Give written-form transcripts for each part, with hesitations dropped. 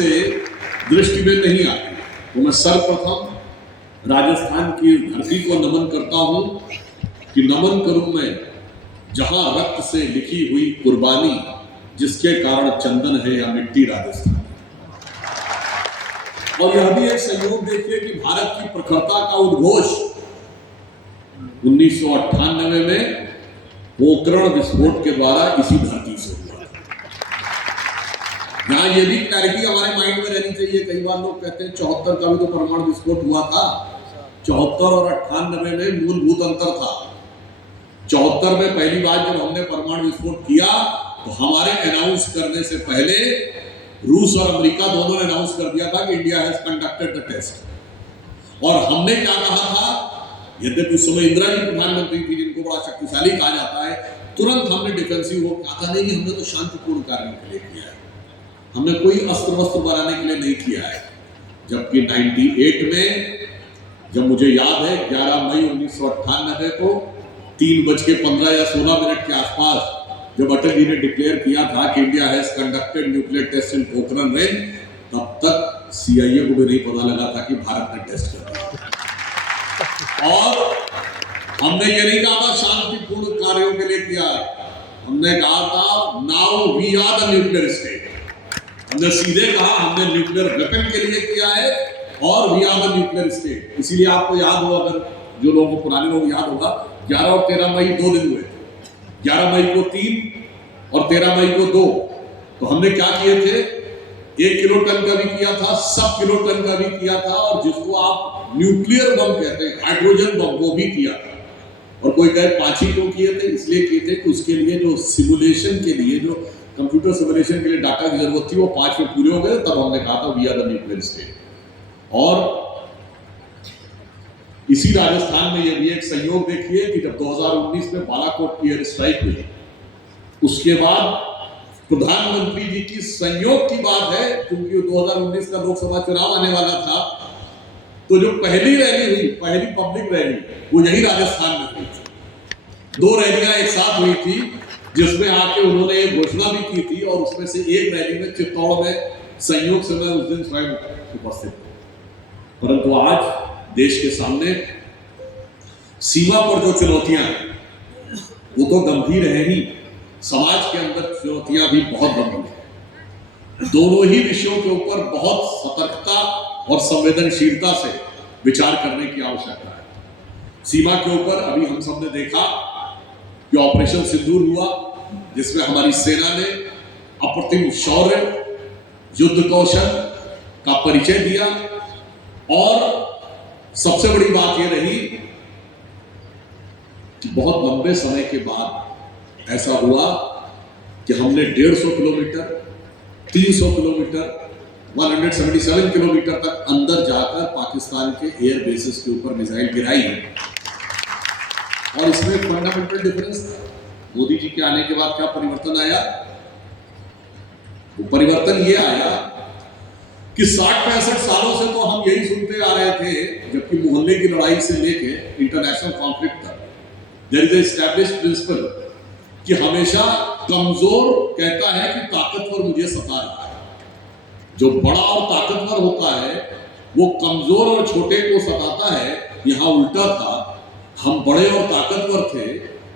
से दृष्टि में नहीं आती। तो मैं सर्वप्रथम राजस्थान की धरती को नमन करता हूं कि नमन करूं मैं जहां रक्त से लिखी हुई कुर्बानी, जिसके कारण चंदन है या मिट्टी राजस्थान। और यह भी एक संयोग देखिए कि भारत की प्रखरता का उद्घोष 1998 में पोखरण विस्फोट के द्वारा इसी धरती से हुआ। यहां यह भी क्लैरिटी हमारे माइंड में रहनी चाहिए। कई बार लोग कहते हैं 74 का भी तो परमाणु विस्फोट हुआ था। 74 और 98 में मूलभूत अंतर था। 74 में पहली बार जब हमने परमाणु विस्फोट किया तो हमारे अनाउंस करने से पहले रूस और अमेरिका दोनों ने अनाउंस कर दिया था कि India has conducted the test. और हमने क्या कहा था, यद्यपि उस समय इंदिरा जी प्रधानमंत्री थी, जिनको बड़ा शक्तिशाली कहा जाता है, तुरंत हमने डिफेंसिव हो कहा था, नहीं हमने तो शांतिपूर्ण कार्यों के लिए किया है, हमने कोई अस्त्र वस्त्र बनाने के लिए नहीं किया है। जबकि 98 में जब मुझे याद है 11 मई 1998 को 3:15 या 16 मिनट के आसपास जब अटल जी ने डिक्लेयर किया था कि India has conducted nuclear test in Pokhran range, तब तक CIA को भी नहीं पता लगा था कि भारत ने टेस्ट कर दिया। और हमने ये नहीं कहा था शांतिपूर्ण कार्यों के लिए किया, हमने कहा था now we are the nuclear state. हमने सीधे कहा हमने न्यूक्लियर वेपन के लिए किया है और we are the nuclear state. इसीलिए आपको याद हो, अगर जो लोगों को पुराने लोग याद होगा, 11 और 13 मई 2 दिन हुए। 11 मई को 3 और 13 मई को 2। तो हमने क्या किए थे, 1 किलोटन का भी किया था, सब किलोटन का भी किया था, और जिसको आप न्यूक्लियर बम कहते हैं, हाइड्रोजन बम, वो भी किया था। और कोई कहे 5 ही क्यों किए थे, इसलिए किए थे कि उसके लिए जो सिमुलेशन के लिए, जो कंप्यूटर सिमुलेशन के लिए डाटा की जरूरत थी, वो 5 में पूरे हो गए। तब हमने कहा था we are the nuclear state. और इसी राजस्थान में यह भी एक संयोग देखिए कि जब 2019 में बालाकोट की एयर स्ट्राइक हुई, उसके बाद प्रधानमंत्री जी की संयोग की बात है, क्योंकि 2019 का लोकसभा चुनाव आने वाला था, तो जो पहली रैली हुई, पहली पब्लिक रैली, वो यही राजस्थान में हुई थी। 2 रैलियां एक साथ हुई थी, जिसमें आके उन्होंने एक घोषणा भी की थी, और उसमें से एक रैली में चित्तौड़ में संयोग से मैं उस दिन स्वयं उपस्थित था। परंतु आज देश के सामने सीमा पर जो चुनौतियां हैं वो तो गंभीर है ही, समाज के अंदर चुनौतियां भी बहुत गंभीर हैं। दोनों ही विषयों के ऊपर बहुत सतर्कता और संवेदनशीलता से विचार करने की आवश्यकता है। सीमा के ऊपर अभी हम सब ने देखा कि ऑपरेशन सिंदूर हुआ, जिसमें हमारी सेना ने अप्रतिम शौर्य, युद्ध कौशल का परिचय दिया। और सबसे बड़ी बात यह रही कि बहुत लंबे समय के बाद ऐसा हुआ कि हमने 150 किलोमीटर, 300 किलोमीटर, 177 किलोमीटर तक अंदर जाकर पाकिस्तान के एयर बेसिस के ऊपर मिसाइल गिराई। और इसमें फंडामेंटल डिफरेंस था। मोदी जी के आने के बाद क्या परिवर्तन आया? वो परिवर्तन ये आया कि 60-65 सालों से तो हम यही सुनते आ रहे थे, जबकि मोहल्ले की लड़ाई से लेके इंटरनेशनल कॉन्फ्लिक्ट तक, देयर इज एस्टैब्लिश्ड प्रिंसिपल कि हमेशा कमजोर कहता है कि ताकतवर मुझे सता रहा है। जो बड़ा और ताकतवर होता है वो कमजोर और छोटे को सताता है। यहां उल्टा था, हम बड़े और ताकतवर थे,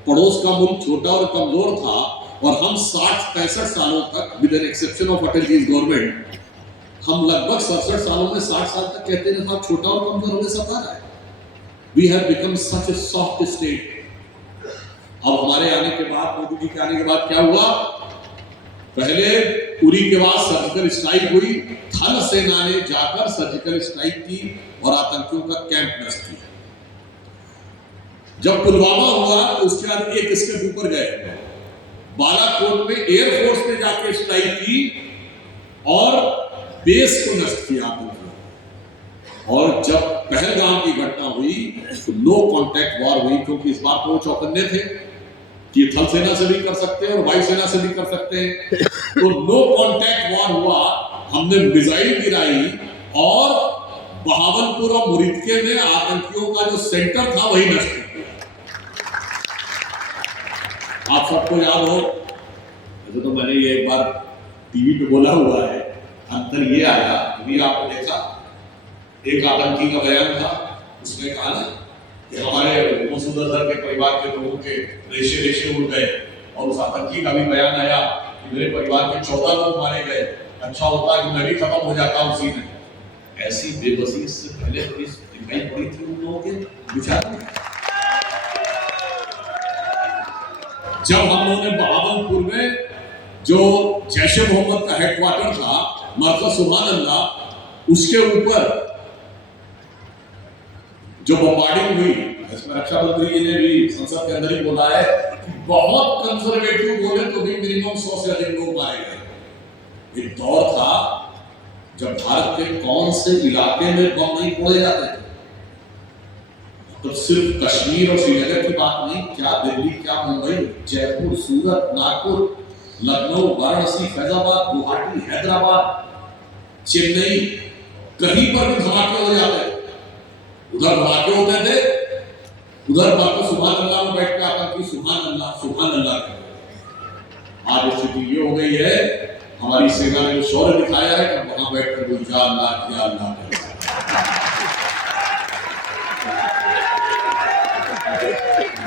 पड़ोस का मुल्क छोटा और कमजोर था, और हम 60-65 सालों तक, with an exception of Atal ji government, हम लगभग 67 सालों में 60 साल तक कहते रहे था छोटा और कमजोर हमें सता रहा है। We have become such a soft state. अब हमारे आने के बाद, मोदी जी के आने के बाद क्या हुआ? पहले उरी के बाद सर्जिकल स्ट्राइक हुई, थल सेना ने जाकर सर्जिकल स्ट्राइक की और आतंकियों का कैंप नष्ट किया। जब पुलवामा हुआ तो उसके बाद एक स्टेप ऊपर गए, बालाकोट में एयरफोर्स ने जाकर स्ट्राइक की और बेस को नष्ट किया आतंकियों। और जब पहलगाम की घटना हुई तो नो कांटेक्ट वॉर हुई, क्योंकि इस बार तो वो चौकन्ने थे कि ये थल सेना से भी कर सकते हैं और वायु सेना से भी कर सकते हैं। तो नो कांटेक्ट वॉर हुआ, हमने मिसाइल गिराई और बहावलपुर और मुरीदके में आतंकियों का जो सेंटर था वही नष्ट कर दिया। आप सबको याद हो, जैसे तो मैंने ये एक बार टीवी पे बोला हुआ है, अंतर ये आया, अभी आपने देखा एक आतंकी का बयान था, उसने कहा ना कि हमारे मसूद अजहर के परिवार के लोगों के रेशे रेशे उड़ गए, और उस आतंकी का भी बयान आया कि मेरे परिवार के 14 लोग मारे गए, अच्छा होता कि मैं भी खत्म हो जाता उसी में। ऐसी बेबसी इससे पहले कभी दिखाई पड़ी थी उन लोगों के विचार में? जब हम लोगों ने बहावलपुर में जो जैश ए मोहम्मद का हेडक्वार्टर था, मरकज सुभान अल्लाह, उसके ऊपर जो बम्बार्डिंग हुई, इसमें रक्षा मंत्री जी ने भी संसद के अंदर ही बोला है कि बहुत कंजर्वेटिव बोले तो भी मिनिमम 100 से अधिक लोग मारे गए। एक दौर था जब भारत के कौन से इलाके में बम नहीं फोड़े जाते थे, तो सिर्फ कश्मीर और श्रीनगर की बात नहीं, क्या दिल्ली, क्या मुंबई, जयपुर, सूरत, नागपुर, लखनऊ, वाराणसी, फैजाबाद, गुवाहाटी, हैदराबाद, चेन्नई, कहीं पर भी धमाके हो जाते थे। उधर धमाके होते थे, उधर बाकी सुभान अल्लाह में बैठ के आतंकी सुभान अल्लाह कर। आज स्थिति ये हो गई है, हमारी सेना ने जो शौर्य दिखाया है कि वहां बैठकर वो या अल्लाह कर।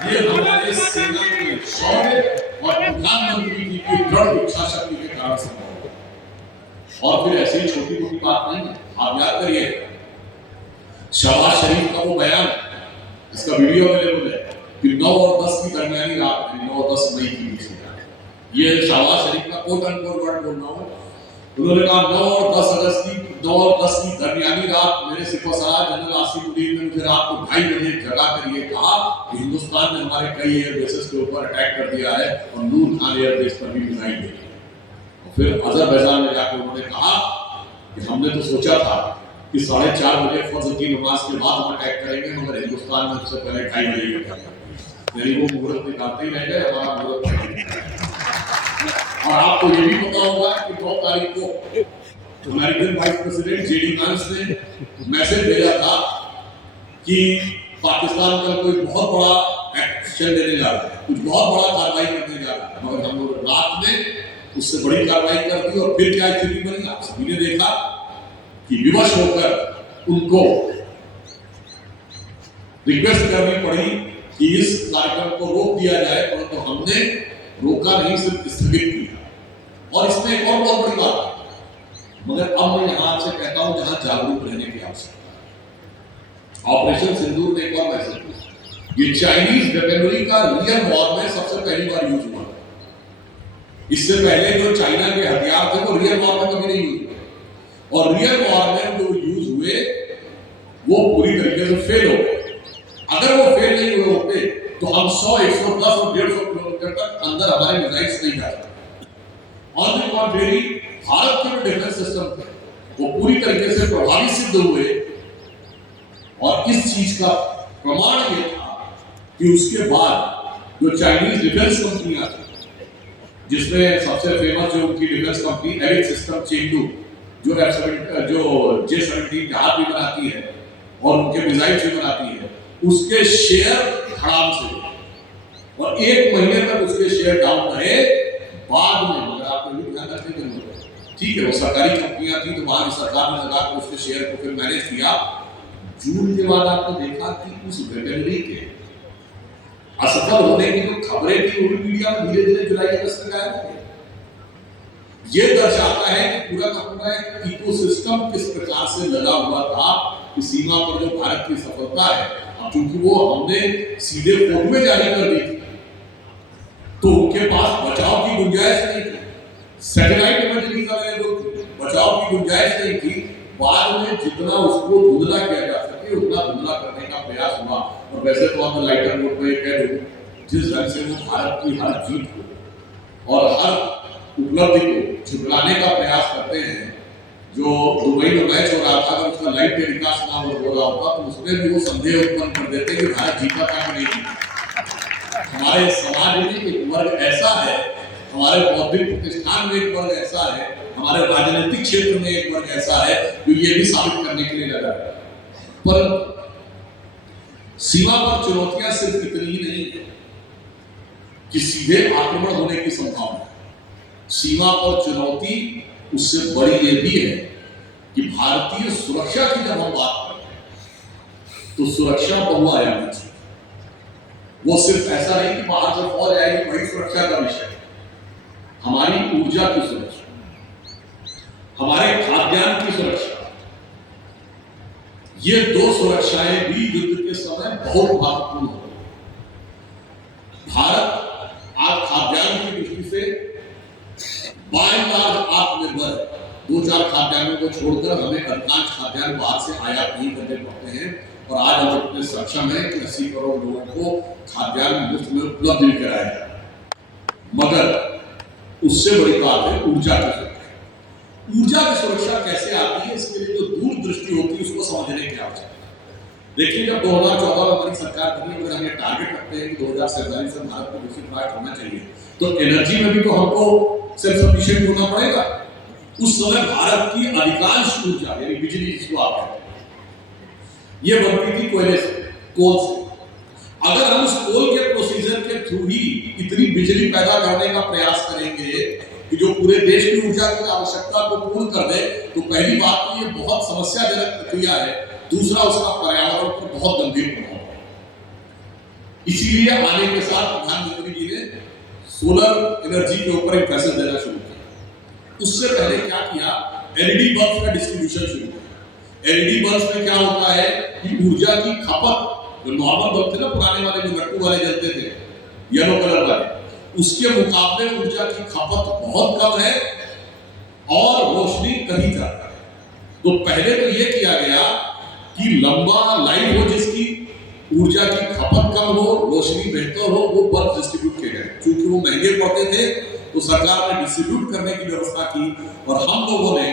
ये हमारे सेना के शौर्य और प्रधानमंत्री जी की दृढ़ इच्छा शक्ति के कारण संभव है। और फिर ऐसी छोटी मोटी बात नहीं है, आप याद करिए शहबाज शरीफ का वो बयान, इसका वीडियो अवेलेबल है कि 9 और 10 की दरमियानी रात में, 9 और 10 मई की बीच में, ये शहबाज शरीफ का कोट अनकोट वर्ड बोल रहा हूँ। उन्होंने कहा 9 और 10 की दरमियानी रात मेरे सिपहसालार जनरल आसिफुद्दीन ने मुझे रात को 2:30 बजे जगा कर ये कहा कि हिंदुस्तान ने हमारे कई एयर बेसेस के ऊपर अटैक कर दिया है और नूर खान एयर बेस पर भी मिसाइल दी। फिर अजरबैजान में जाकर उन्होंने कहा कि हमने तो सोचा था कि 4:30 बजे फजर की नमाज के बाद हम अटैक करेंगे, मगर हिंदुस्तान में उससे पहले 2:30 बजे अटैक, यानी वो मुहूर्त निकालते ही रह गए, हमारा मुहूर्त। और आपको ये भी पता होगा कि 9 तारीख को अमेरिकन वाइस प्रेसिडेंट जेडी वांस ने मैसेज भेजा था कि पाकिस्तान का कोई बहुत बड़ा एक्शन लेने जा रहा है, कुछ बहुत बड़ा कार्रवाई करने जा रहा है, मगर हम लोग रात में उससे बड़ी कार्रवाई कर दी। और फिर क्या स्थिति बनी, आप सभी ने देखा कि विवश होकर उनको रिक्वेस्ट करनी पड़ी कि इस कार्यक्रम को रोक दिया जाए, परंतु हमने रोका नहीं, सिर्फ स्थगित किया। और इसमें एक और बहुत बड़ी बात है, मगर अब मैं यहां से कहता हूं जहां जागरूक रहने की आवश्यकता। ऑपरेशन सिंदूर ने एक और मैसेज दिया, ये चाइनीज वेपनरी का रियल वॉर में सबसे पहली बार यूज हुआ। इससे पहले जो चाइना के हथियार थे वो रियल वॉर में कभी नहीं यूज हुए, और रियल वॉर में जो यूज हुए वो पूरी तरीके से फेल हो गए। अगर वो फेल नहीं हुए होते तो हम 100, 110 और 150 किलोमीटर तक अंदर हमारे मिसाइल्स नहीं जा सकते। ऑन द कॉन्ट्रेरी, भारत के जो डिफेंस सिस्टम थे वो पूरी तरीके से प्रभावी सिद्ध हुए, और इस चीज का प्रमाण ये था कि उसके बाद जो चाइनीज डिफेंस कंपनियां थी, जिसमें सबसे फेमस जो उनकी डिफेंस कंपनी एरिक सिस्टम चेंडू, जो J-17 जहाज भी बनाती है और उनके मिसाइल भी बनाती है, उसके शेयर हराम से हुए और 1 महीने तक उसके शेयर डाउन रहे। बाद में, मगर आपको भी ध्यान रखने की जरूरत है, ठीक है वो सरकारी कंपनियां थी तो वहां की सरकार ने लगा के उसके शेयर को फिर मैनेज किया। जून के बाद आपने देखा कि उस वेपनरी के असफल होने की जो खबरें थी वो भी मीडिया में धीरे धीरे जुलाई अगस्त में गायब हो गई। ये दर्शाता है कि पूरा का पूरा एक इकोसिस्टम किस प्रकार से लगा हुआ था कि सीमा पर जो भारत की सफलता है, क्योंकि वो हमने सीधे फोटो जारी कर दी थी तो उनके पास बचाव की गुंजाइश नहीं थी, सैटेलाइट इमेजरीज अवेलेबल थी, बचाव की गुंजाइश नहीं थी। बाद में जितना उसको धुंधला किया जा सके उतना धुंधला करने का प्रयास हुआ। और वैसे तो आप लाइटर नोट में कह दूं, जिस ढंग से वो भारत की हर जीत को और हर उपलब्धि को झुकलाने का प्रयास करते हैं। जो दुबई में मैच हो रहा था, अगर उसका लाइव टेलीकास्ट ना हो रहा होता तो उसमें भी वो संदेह उत्पन्न कर देते कि भारत जीता था कि नहीं जीता। हमारे समाज में एक वर्ग ऐसा है, हमारे बौद्धिक प्रतिष्ठान में एक वर्ग ऐसा है, हमारे राजनीतिक क्षेत्र में एक वर्ग ऐसा है जो ये भी साबित करने के लिए लगा है। पर सीमा पर चुनौतियां सिर्फ इतनी ही नहीं है कि सीधे आक्रमण होने की संभावना है। सीमा पर चुनौती उससे बड़ी ये भी है कि भारतीय सुरक्षा की जब हम बात करते हैं तो सुरक्षा बहुआयामी है। वो सिर्फ ऐसा नहीं कि बाहर से फौज आएगी वही सुरक्षा का विषय है। हमारी ऊर्जा की सुरक्षा, हमारे खाद्यान्न की सुरक्षा, ये दो सुरक्षाएं भी युद्ध के समय बहुत महत्वपूर्ण होती हैं। भारत आज खाद्यान्न की दृष्टि से बाय एंड लार्ज आत्मनिर्भर है। 2-4 खाद्यान्नों को छोड़कर हमें अधिकांश खाद्यान्न बाहर से आयात नहीं करने पड़ते हैं और आज हम इतने सक्षम हैं कि 80 करोड़ लोगों को खाद्यान्न मुफ्त में उपलब्ध भी कराया जाए। मगर उससे बड़ी बात है ऊर्जा की सुरक्षा। ऊर्जा की सुरक्षा कैसे आती है, इसके लिए जो दूरदृष्टि होती है उसको समझने की आवश्यकता है। देखिए, जब 2014 में हमारी सरकार बनी, अगर हम ये टारगेट रखते हैं कि 2047 से भारत को विकसित राष्ट्र होना चाहिए, तो एनर्जी में भी तो हमको सेल्फ सफिशिएंट होना पड़ेगा। उस समय भारत की अधिकांश ऊर्जा यानी बिजली जिसको आप कहते हैं, ये बनती थी कोयले से, कोल से। अगर हम उस कोल के प्रोसीजर के थ्रू ही इतनी बिजली पैदा करने का प्रयास करेंगे कि जो पूरे देश की ऊर्जा की आवश्यकता को पूर्ण कर दे, तो पहली बात तो ये बहुत समस्याजनक प्रक्रिया है, दूसरा उसका पर्यावरण पर बहुत गंभीर प्रभाव है। इसीलिए आने के साथ प्रधानमंत्री जी ने सोलर एनर्जी के ऊपर पैसे देना शुरू किया। उससे पहले क्या किया, एलईडी बल्ब का डिस्ट्रीब्यूशन शुरू किया। एलईडी बल्ब में क्या होता है कि ऊर्जा की खपत, जो नॉर्मल बल्ब थे ना पुराने वाले, जो लट्टू वाले जलते थे येलो कलर वाले, उसके मुकाबले ऊर्जा की खपत बहुत कम है और रोशनी कहीं जाता है। तो पहले तो यह किया गया कि लंबा लाइफ हो जिसकी, ऊर्जा की खपत कम हो, रोशनी बेहतर हो, वो बल्ब डिस्ट्रीब्यूट किए गए। क्योंकि वो महंगे पड़ते थे तो सरकार ने डिस्ट्रीब्यूट करने की व्यवस्था की और हम लोगों ने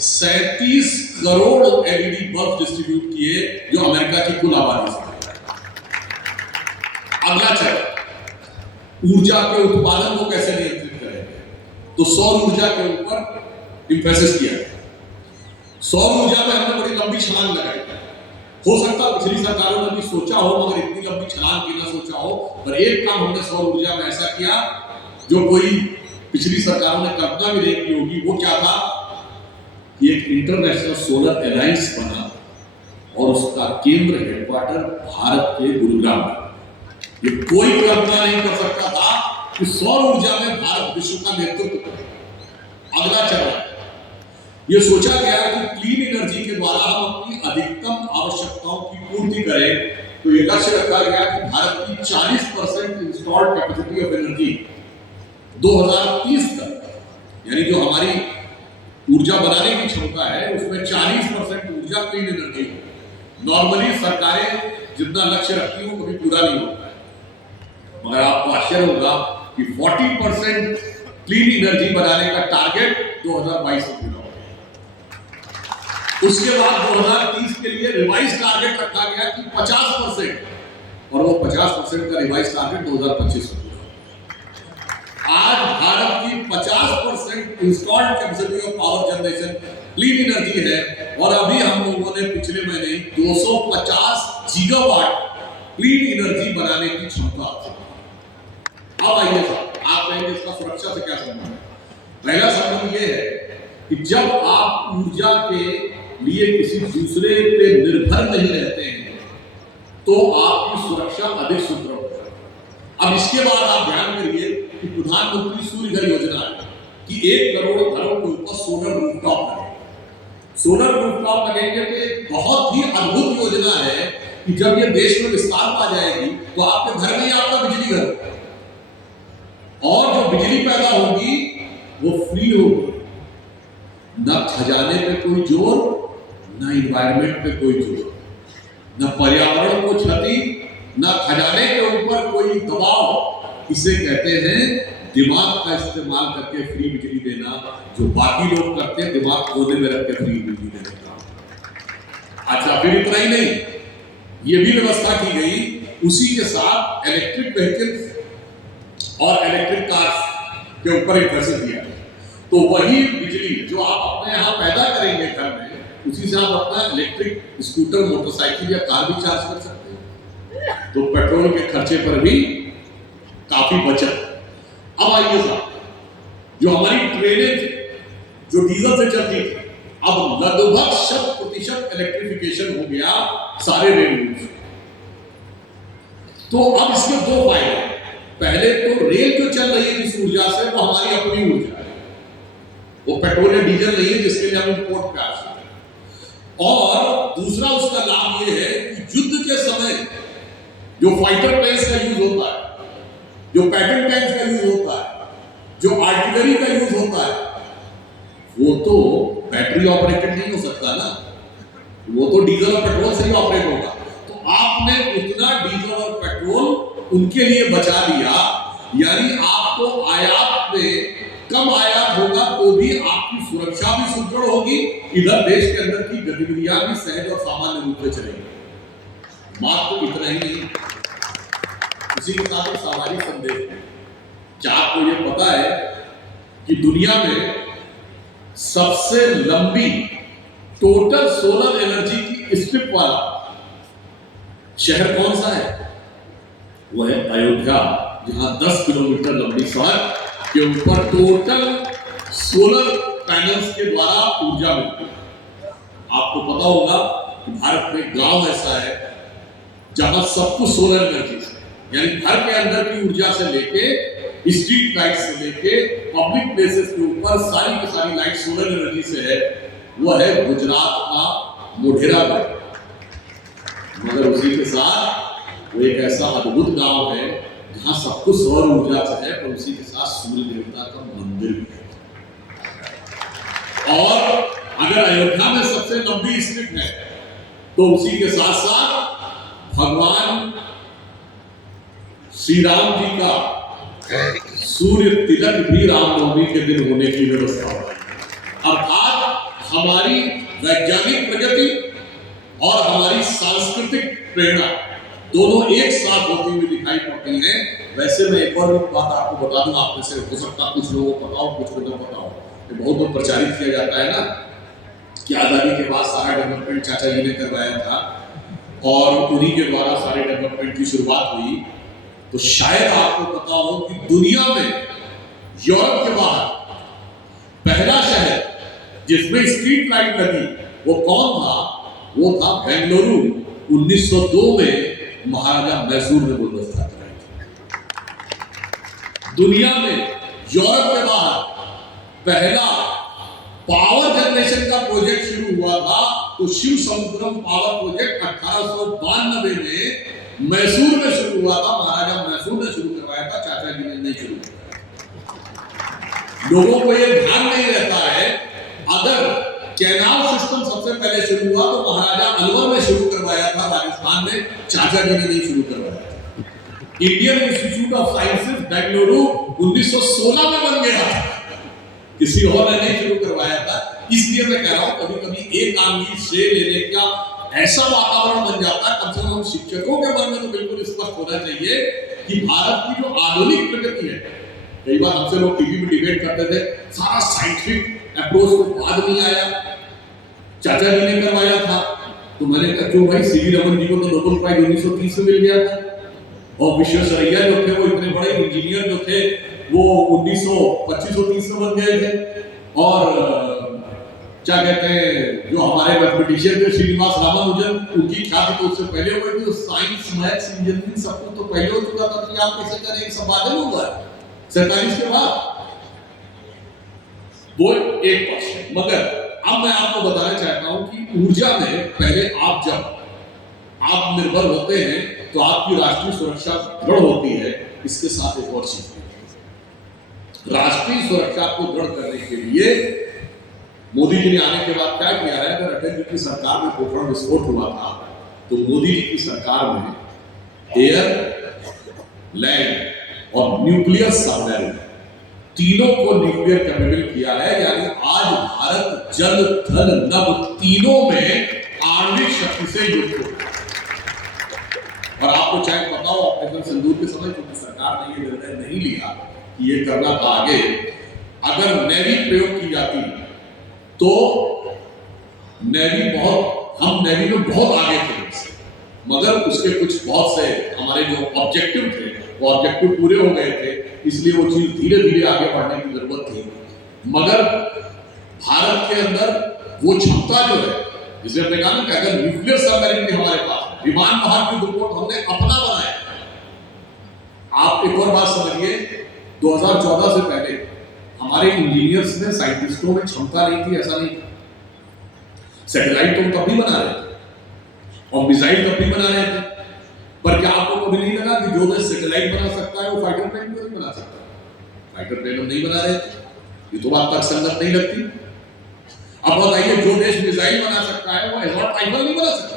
37 करोड़ एलईडी बल्ब डिस्ट्रीब्यूट किए, जो अमेरिका की कुल आबादी से। अगला चरण, ऊर्जा के उत्पादन को कैसे नियंत्रित करेंगे, तो सौर ऊर्जा के ऊपर इंफेसिस किया। सौर ऊर्जा में हमने बड़ी लंबी छलांग लगाई। हो सकता पिछली सरकारों ने भी सोचा हो, मगर इतनी लंबी छलांग की ना सोचा हो। पर एक काम हमने सौर ऊर्जा में ऐसा किया जो कोई पिछली सरकारों ने कल्पना भी नहीं की होगी। वो क्या था कि एक इंटरनेशनल सोलर अलायंस बना और उसका केंद्र हेडक्वार्टर भारत के गुरुग्राम में। ये कोई कल्पना नहीं कर सकता था कि सौर ऊर्जा में भारत विश्व का नेतृत्व करे। अगला चरण, ये सोचा गया कि क्लीन एनर्जी के द्वारा हम अपनी अधिकतम आवश्यकताओं की पूर्ति करें। तो ये लक्ष्य रखा गया कि भारत की 40% इंस्टॉल्ड कैपेसिटी ऑफ एनर्जी 2030 तक, यानी जो हमारी ऊर्जा बनाने की क्षमता है उसमें 40% ऊर्जा क्लीन एनर्जी हो। नॉर्मली सरकारें जितना लक्ष्य रखती हो कभी पूरा नहीं होता है, मगर आपको आश्चर्य होगा कि 40% क्लीन एनर्जी बनाने का टारगेट 2022 में पूरा हो गया। उसके बाद 2030 के लिए रिवाइज टारगेट रखा गया कि 50%, और वो 50% का रिवाइज टारगेट 2025 में पूरा हो गया। आज भारत की 50% installed capacity of power generation clean energy है और अभी हम लोगों ने पिछले महीने 250 गीगावाट क्लीन एनर्जी बनाने की क्षमता हासिल की। अब आइए साहब, आप कहेंगे इसका सुरक्षा से क्या संबंध है? पहला संबंध यह है कि जब आप ऊर्जा के लिए किसी दूसरे पे निर्भर नहीं रहते हैं तो आपकी सुरक्षा अधिक सुदृढ़ होती है। अब इसके बाद आप ध्यान करिए कि प्रधानमंत्री सूर्य घर योजना है कि 1 करोड़ घरों के ऊपर सोलर रूफटॉप लगे। सोलर रूफटॉप लगेंगे तो एक बहुत ही अद्भुत योजना है कि जब ये देश में विस्तार पा जाएगी तो आपके घर में ही आपका बिजली घर, और जो बिजली पैदा होगी वो फ्री होगी, न खजाने पे कोई जोर, न इन्वायरमेंट पे कोई जोर, न पर्यावरण को क्षति, न खजाने के ऊपर कोई दबाव। इसे कहते हैं दिमाग का इस्तेमाल करके फ्री बिजली देना, जो बाकी लोग करते हैं दिमाग कोने में रख के फ्री बिजली देने का। अच्छा, फिर इतना ही नहीं, ये भी व्यवस्था की गई उसी के साथ इलेक्ट्रिक व्हीकल्स और इलेक्ट्रिक कार्स के ऊपर एक पैसे दिया। तो वही बिजली जो आप अपने यहाँ पैदा करेंगे घर में, उसी से आप अपना इलेक्ट्रिक स्कूटर, मोटरसाइकिल या कार भी चार्ज कर सकते हैं। तो पेट्रोल के खर्चे पर भी काफी बचत। अब आइए साहब, जो हमारी ट्रेनें थी जो डीजल से चलती थी, अब लगभग 100% इलेक्ट्रिफिकेशन हो गया सारे रेल रूट। तो अब इसके दो फायदे हैं। पहले तो रेल जो चल रही है जिस ऊर्जा से, वो हमारी अपनी ऊर्जा है, वो पेट्रोल या डीजल नहीं है जिसके लिए हम इंपोर्ट कर सकते हैं। और दूसरा उसका लाभ ये है कि युद्ध के समय जो फाइटर प्लेन्स का यूज होता है, जो पैटर्न टैंक्स का यूज होता है, जो आर्टिलरी का यूज होता है, वो तो बैटरी ऑपरेटेड नहीं हो सकता ना, वो तो डीजल और पेट्रोल से ही ऑपरेट होगा। तो आपने उतना डीजल और पेट्रोल उनके लिए बचा दिया, यानी आपको आयात में कम आयात होगा तो भी आपकी सुरक्षा भी सुदृढ़ होगी, इधर देश के अंदर की गतिविधियां भी सहज और सामान्य रूप से चलेंगी। मात्र इतना ही नहीं, इसी के साथ एक सामाजिक संदेश है। क्या आपको ये पता है कि दुनिया में सबसे लंबी टोटल सोलर एनर्जी की स्ट्रिप वाला शहर कौन सा है? वो है अयोध्या, जहां 10 किलोमीटर लंबी सड़क के ऊपर टोटल सोलर पैनल्स के द्वारा ऊर्जा मिलती है। आपको पता होगा कि भारत में गांव ऐसा है जहां सब कुछ सोलर एनर्जी से, यानी घर के अंदर की ऊर्जा से लेके स्ट्रीट लाइट से लेके पब्लिक प्लेसेस के ऊपर सारी की सारी लाइट सोलर एनर्जी से है। वो है गुजरात का मोढेरा गांव। मगर उसी के साथ वो एक ऐसा अद्भुत गांव है जहां सब कुछ सौर ऊर्जा से है, पर उसी के साथ सूर्य देवता का मंदिर भी है। और अगर अयोध्या में सबसे लंबी स्ट्रिप है तो उसी के साथ साथ भगवान श्री राम जी का सूर्य तिलक भी रामनवमी के दिन होने की व्यवस्था है। अर्थात हमारी वैज्ञानिक प्रगति और हमारी सांस्कृतिक प्रेरणा दोनों एक साथ होती हुई दिखाई पड़ती हैं। वैसे मैं एक और बात आपको बता दूं, आप में से हो सकता कुछ लोगों को पता हो, कुछ को न पता हो। बहुत प्रचारित किया जाता है ना कि आजादी के बाद सारा डेवलपमेंट चाचा जी ने करवाया था और उन्हीं के द्वारा सारे डेवलपमेंट की शुरुआत हुई। तो शायद आपको पता हो कि दुनिया में यूरोप के बाहर पहला शहर जिसमें स्ट्रीट लाइट लगी वो कौन था? वो था बेंगलुरु। 1902 में महाराजा मैसूर ने वो व्यवस्था कराई थी। दुनिया में यूरोप के बाहर पहला पावर जनरेशन का प्रोजेक्ट शुरू हुआ था तो शिव समुद्रम पावर प्रोजेक्ट 1892 में मैसूर में शुरू हुआ था। महाराजा मैसूर ने शुरू करवाया था, चाचा जी ने नहीं शुरू करवाया। लोगों को यह ध्यान नहीं रहता है, अगर कैनाल सिस्टम सबसे पहले शुरू हुआ तो महाराजा अलवर में शुरू करवाया था राजस्थान में, चाचा जी ने नहीं शुरू करवाया था। Indian institute of sciences Bengaluru 1916 में बन गया था, किसी और ने नहीं शुरू करवाया था। इसलिए मैं कह रहा हूं कभी कभी एक आंगी से लेने का ऐसा वातावरण बन जाता है, कम से कम हम शिक्षकों के मन में तो बिल्कुल स्पष्ट होना चाहिए कि भारत की जो आधुनिक प्रगति है, कई बार हमसे लोग टीवी में डिबेट करते थे, सारा साइंटिफिक अप्रोच तो बाद नहीं आया, चाचा जी ने करवाया था। तो मैंने कहा क्यों भाई, सीवी रमन जी को तो नोबेल प्राइज 1930 में मिल गया था और विश्वेश्वरैया जो थे वो इतने बड़े इंजीनियर जो थे वो 1925-30 में बन गए थे। और क्या कहते हैं, जो हमारे मैथमेटिशियन थे श्रीनिवास रामानुजन, उनकी ख्याति तो उससे पहले हो गई थी। साइंस, मैथ्स, इंजीनियरिंग सब कुछ तो पहले हो चुका था, तो आप कैसे करें, सब बाद में हुआ 47 के बाद। वो एक पक्ष है। मगर अब मैं आपको बताना चाहता हूं कि ऊर्जा में पहले आप जब आत्मनिर्भर होते हैं तो आपकी राष्ट्रीय सुरक्षा दृढ़ होती है। इसके साथ एक और चीज, राष्ट्रीय सुरक्षा को दृढ़ करने के लिए मोदी जी ने आने के बाद क्या किया है? अगर अटल जी की सरकार में पोखरण विस्फोट हुआ था तो मोदी जी की सरकार में एयर, लैंड और न्यूक्लियर सबमरीन तीनों को न्यूक्लियर कैपेबल किया है। यानी आज भारत जल, थल, नभ तीनों में आणविक शक्ति से युक्त है। और आपको चाहे पता हो, ऑपरेशन सिंदूर के समय क्योंकि सरकार ने ये निर्णय नहीं लिया कि ये करना था आगे, अगर नेवी प्रयोग की जाती तो नेवी हम नेवी में बहुत आगे थे, मगर उसके कुछ बहुत से हमारे जो ऑब्जेक्टिव थे वो ऑब्जेक्टिव पूरे हो गए थे, इसलिए वो चीज धीरे धीरे आगे बढ़ने की जरूरत थी। मगर भारत के अंदर वो क्षमता जो है, जिसे हमने कहा ना कि अगर न्यूक्लियर सबमरीन भी हमारे पास है, विमान वाहक युद्ध पोत हमने अपना बनाया। आप एक और बात समझिए, 2014 से पहले हमारे इंजीनियर्स में, साइंटिस्टों में क्षमता नहीं थी, ऐसा नहीं। सैटेलाइट तो तब भी बना रहे थे और मिसाइल तब भी बना रहे थे, पर क्या आपको कभी नहीं लगा कि जो देश सैटेलाइट बना सकता है वो फाइटर प्लेन क्यों नहीं बना सकता? फाइटर प्लेन हम नहीं बना रहे थे, ये तो बात तक संगत नहीं लगती। अब बताइए, जो देश मिसाइल बना सकता है वो एसॉल्ट राइफल नहीं बना सकता?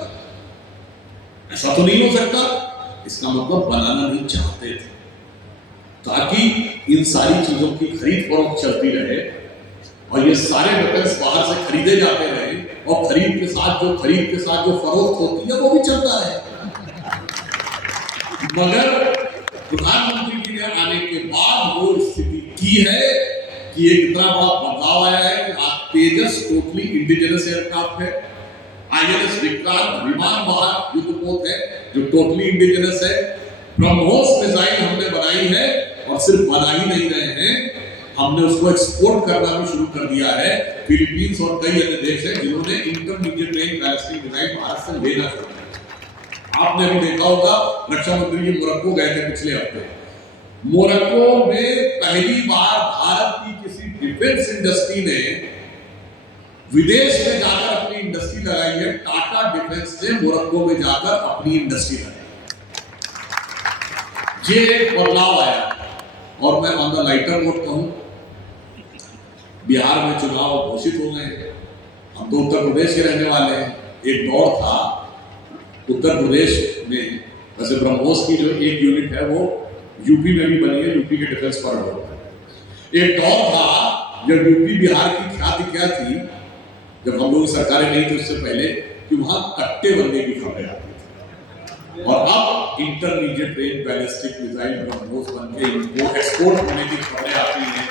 ऐसा तो नहीं हो सकता। इसका मतलब बनाना नहीं चाहते थे, ताकि इन सारी चीजों की खरीद फरोख्त चलती रहे और ये सारे वेपन्स बाहर से खरीदे जाते रहे और खरीद के साथ जो फरोख्त होती है वो भी चलता रहे। मगर प्रधानमंत्री जी ने आने के बाद वो स्थिति की है कि एक इतना बड़ा बदलाव आया है कि आज तेजस टोटली इंडिजिनस एयरक्राफ्ट है, INS विक्रांत विमान वाहक युद्धपोत है जो टोटली इंडिजिनस है, ब्रह्मोस मिसाइल हमने बनाई है और सिर्फ बना ही नहीं रहे हैं, हमने उसको एक्सपोर्ट करना भी शुरू कर दिया है। फिलीपींस और कई अन्य देश हैं जिन्होंने intermediate range ballistic missile Bharat से लेना शुरू किया। आपने भी देखा होगा, रक्षा मंत्री जी मोरक्को गए थे पिछले हफ्ते। मोरक्को में पहली बार भारत की किसी डिफेंस इंडस्ट्री ने विदेश में जाकर अपनी इंडस्ट्री लगाई है। टाटा डिफेंस ने मोरक्को में जाकर अपनी इंडस्ट्री लगाई। ये एक बदलाव आया और मैं ऑन द लाइटर नोट कहूं, बिहार में चुनाव घोषित हो गए, हम तो उत्तर प्रदेश के रहने वाले हैं। एक दौर था उत्तर प्रदेश में, वैसे ब्रह्मोस की जो एक यूनिट है वो यूपी में भी बनी है, यूपी के डिफेंस पर। एक दौर था जब यूपी बिहार की ख्याति क्या थी, जब हम लोग सरकारें नहीं थी उससे पहले, कि वहां कट्टे बनने की खबरें आती थी और अब intermediate range ballistic missile BrahMos बनके इनको एक्सपोर्ट होने की खबरें आती हैं।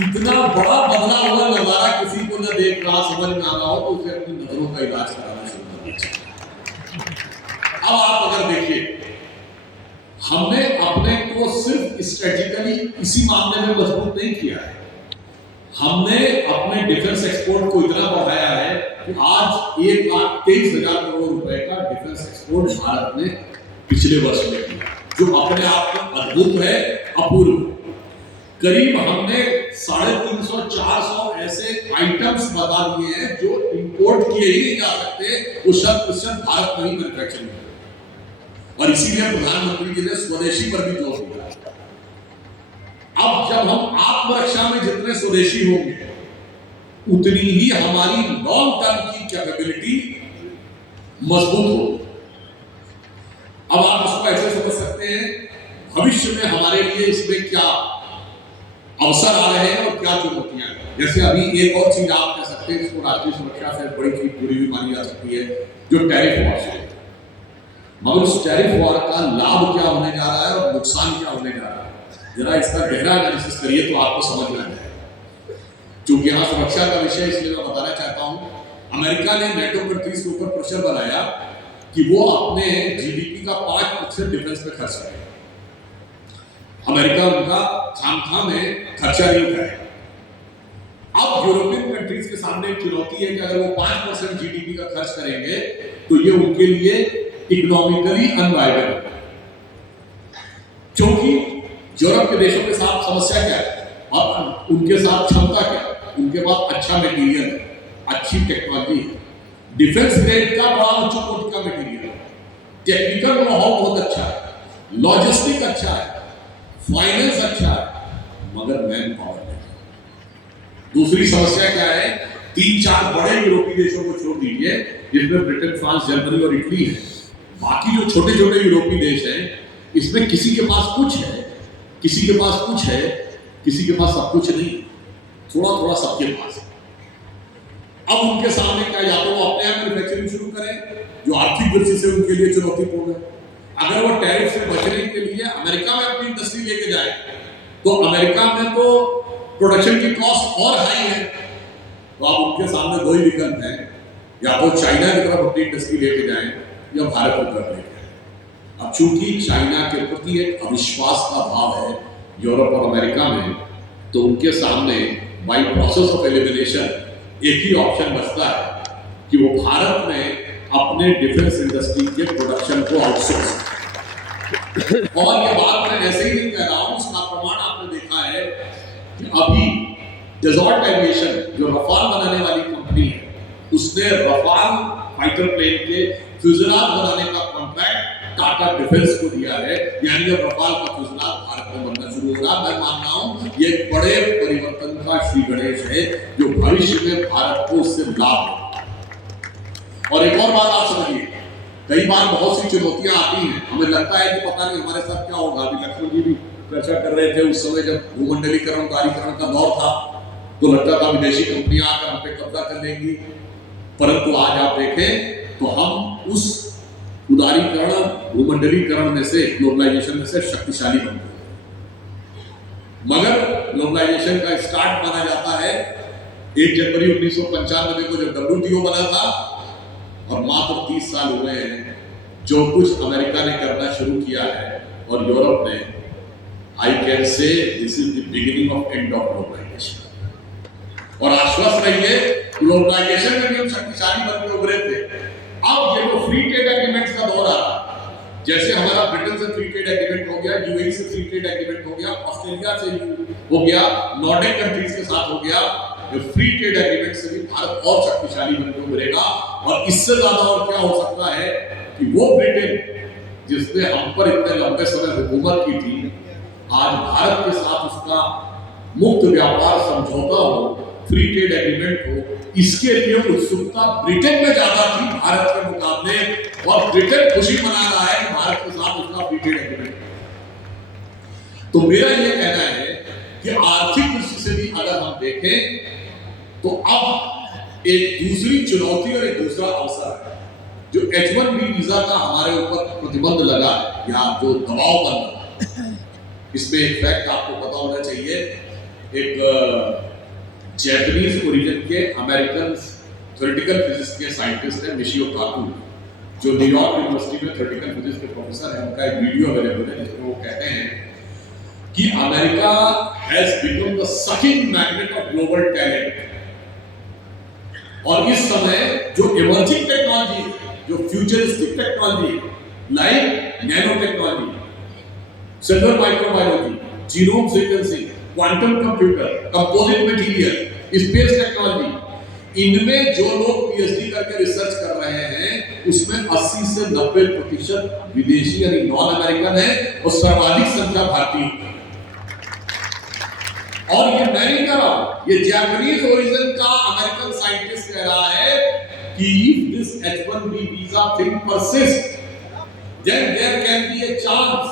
इतना बड़ा बदला हुआ नजारा किसी को न देख रहा, समझ में आ रहा हो तो उसे अपनी नजरों का इलाज कराना शुरू कर दीजिए। अब आप अगर देखिए, हमने अपने को सिर्फ स्ट्रेटेजिकली इसी मामले में मजबूत नहीं किया है, हमने अपने डिफेंस एक्सपोर्ट को इतना बढ़ाया है कि आज 1,23,000 करोड़ रुपए का डिफेंस एक्सपोर्ट भारत ने पिछले वर्ष में किया, जो अपने आप में अद्भुत है, अपूर्व। करीब हमने 350-400 ऐसे आइटम्स बता दिए हैं जो इंपोर्ट किए ही नहीं जा सकते, वो शत भारत में ही मैन्युफैक्चरिंग है। और इसीलिए प्रधानमंत्री जी ने स्वदेशी पर भी जोर दिया। अब जब हम आत्मरक्षा में जितने स्वदेशी होंगे उतनी ही हमारी लॉन्ग टर्म की कैपेबिलिटी मजबूत होगी। अब आप इसको ऐसे समझ सकते हैं, भविष्य में हमारे लिए इसमें क्या अवसर आ रहे हैं और क्या चुनौतियां हैं। जैसे अभी एक और चीज आप कह सकते हैं, इसको राष्ट्रीय सुरक्षा से बड़ी चीज जुड़ी हुई मानी जा सकती है, जो टैरिफ वॉर है। मगर उस टैरिफ वॉर का लाभ क्या होने जा रहा है और नुकसान क्या होने जा रहा है, जरा इसका गहरा एनालिसिस करिए तो आपको समझ में आ जाएगा। क्योंकि यहाँ सुरक्षा का विषय इसलिए मैं बताना चाहता हूँ, अमेरिका ने नेटो कंट्रीज के ऊपर प्रेशर बनाया कि वो अपने जीडीपी का 5% डिफेंस में खर्च करें। अमेरिका उनका खामखा में खर्चा नहीं उठाएगा। अब यूरोपियन कंट्रीज के सामने एक चुनौती है कि अगर वो 5% जीडीपी का खर्च करेंगे तो ये उनके लिए इकोनॉमिकली अनवायबल है। क्योंकि यूरोप के देशों के साथ समस्या क्या है और उनके साथ क्षमता क्या है, उनके पास अच्छा मटेरियल है, अच्छी टेक्नोलॉजी है, डिफेंस ग्रेड का बड़ा उच्च कोटि का मटेरियल है, टेक्निकल नॉलेज बहुत अच्छा है, लॉजिस्टिक अच्छा है, फाइनेंस अच्छा है, मगर मैन पावर नहीं। दूसरी समस्या क्या है, 3-4 बड़े यूरोपीय देशों को छोड़ दीजिए जिसमें ब्रिटेन, फ्रांस, जर्मनी और इटली है, बाकी जो छोटे छोटे यूरोपीय देश हैं इसमें किसी के पास कुछ है, किसी के पास कुछ है, किसी के पास सब कुछ नहीं, थोड़ा थोड़ा सबके पास है। अब उनके सामने क्या, या तो वो अपने यहाँ मैन्युफैक्चरिंग शुरू करें जो आर्थिक दृष्टि से उनके लिए चुनौतीपूर्ण है। अगर वो टैरिफ से बचने के लिए अमेरिका में अपनी इंडस्ट्री लेके जाए तो अमेरिका में तो प्रोडक्शन की कॉस्ट और हाई है, तो आप उनके सामने दो ही विकल्प हैं, या तो चाइना की तरफ अपनी इंडस्ट्री लेके जाएं या भारत की तरफ लेके जाएं। अब चूंकि चाइना के प्रति एक अविश्वास का भाव है यूरोप और अमेरिका में, तो उनके सामने बाई प्रोसेस ऑफ एलिमिनेशन एक ही ऑप्शन बचता है कि वो भारत में अपने डिफेंस इंडस्ट्री के प्रोडक्शन को आउटसोर्स। और ये बात मैं ऐसे ही नहीं कह रहा हूं, इसका प्रमाण आपने देखा है कि अभी डेजॉल्ट एविएशन जो रफाल बनाने वाली कंपनी है, उसने रफाल फाइटर प्लेन के फ्यूजलाज बनाने का कॉन्ट्रैक्ट टाटा डिफेंस को दिया है। यानी अब रफाल का फ्यूजलाज भारत में बनना शुरू हो रहा है। मैं मान रहा हूं ये एक बड़े परिवर्तन का श्री गणेश है जो भविष्य में भारत को उससे लाभ होगा। और एक और बात आप समझिए, कई बार बहुत सी चुनौतियां आती हैं, हमें लगता है कि पता नहीं हमारे साथ क्या होगा। अभी लक्ष्मण जी भी चर्चा कर रहे थे, उस समय जब भूमंडलीकरण उदारीकरण का दौर था तो लगता था विदेशी कंपनियां आकर हम पे कब्जा कर लेंगी, परंतु आज आप देखें तो हम उस उदारीकरण भूमंडलीकरण में से, ग्लोबलाइजेशन में से शक्तिशाली बन गए। मगर ग्लोबलाइजेशन का स्टार्ट माना जाता है 1 जनवरी 1995 को जब WTO बना था, और मात्र 30 साल हुए हैं जो कुछ अमेरिका ने करना शुरू किया है और यूरोप ने, I can say this is the beginning of end of globalisation. और आश्वस्त रहिए, ग्लोबलाइजेशन में भी हम शक्तिशाली बन के उभरे थे। अब ये जो फ्री ट्रेड एग्रीमेंट्स का दौर आ रहा है, जैसे हमारा ब्रिटेन से फ्री ट्रेड एग्रीमेंट हो गया, यूएई से फ्री ट्रेड एग्रीमेंट हो गया, ऑस्ट्रेलिया से हो गया, नॉर्डिक कंट्रीज के साथ हो गया, फ्री ट्रेड एग्रीमेंट से भी भारत और शक्तिशाली बनकर उभरेगा। और इससे ज्यादा और क्या हो सकता है कि वो ब्रिटेन जिसने हम पर इतने लंबे समय हुकूमत की थी, आज भारत के साथ उसका मुक्त व्यापार समझौता हो, फ्री ट्रेड एग्रीमेंट हो, इसके लिए उत्सुकता ब्रिटेन में ज्यादा थी भारत के मुकाबले। और ब्रिटेन खुशी मना रहा है कि भारत के साथ उसका फ्री ट्रेड एग्रीमेंट। तो मेरा यह कहना है कि आर्थिक दृष्टि से भी अगर हम देखें तो अब एक दूसरी चुनौती और एक दूसरा अवसर है। जो H1B वीजा का हमारे ऊपर प्रतिबंध लगा या जो दबाव बन रहा है, इसमें एक फैक्ट आपको पता होना चाहिए। एक जैपनीज ओरिजिन के अमेरिकन थ्योरेटिकल फिजिक्स के साइंटिस्ट है मिशियो काकू, जो न्यूयॉर्क यूनिवर्सिटी में थ्योरेटिकल फिजिक्स के प्रोफेसर है। उनका एक वीडियो अवेलेबल है जिसमें वो कहते हैं कि America has become the sucking magnet of global talent. और इस समय जो इमर्जिंग टेक्नोलॉजी, जो futuristic technology like nano technology, cellular microbiology, genome sequencing, quantum computer, composite material, space technology, इनमें जो लोग पीएचडी करके रिसर्च कर रहे हैं उसमें 80 से 90% विदेशी यानी नॉन अमेरिकन है और सर्वाधिक संख्या भारतीय। और ये मैं नहीं कह रहा हूं, ये जापानीज ओरिजिन का अमेरिकन साइंटिस्ट कह रहा है कि if this H1B visa thing persists, then there can be a chance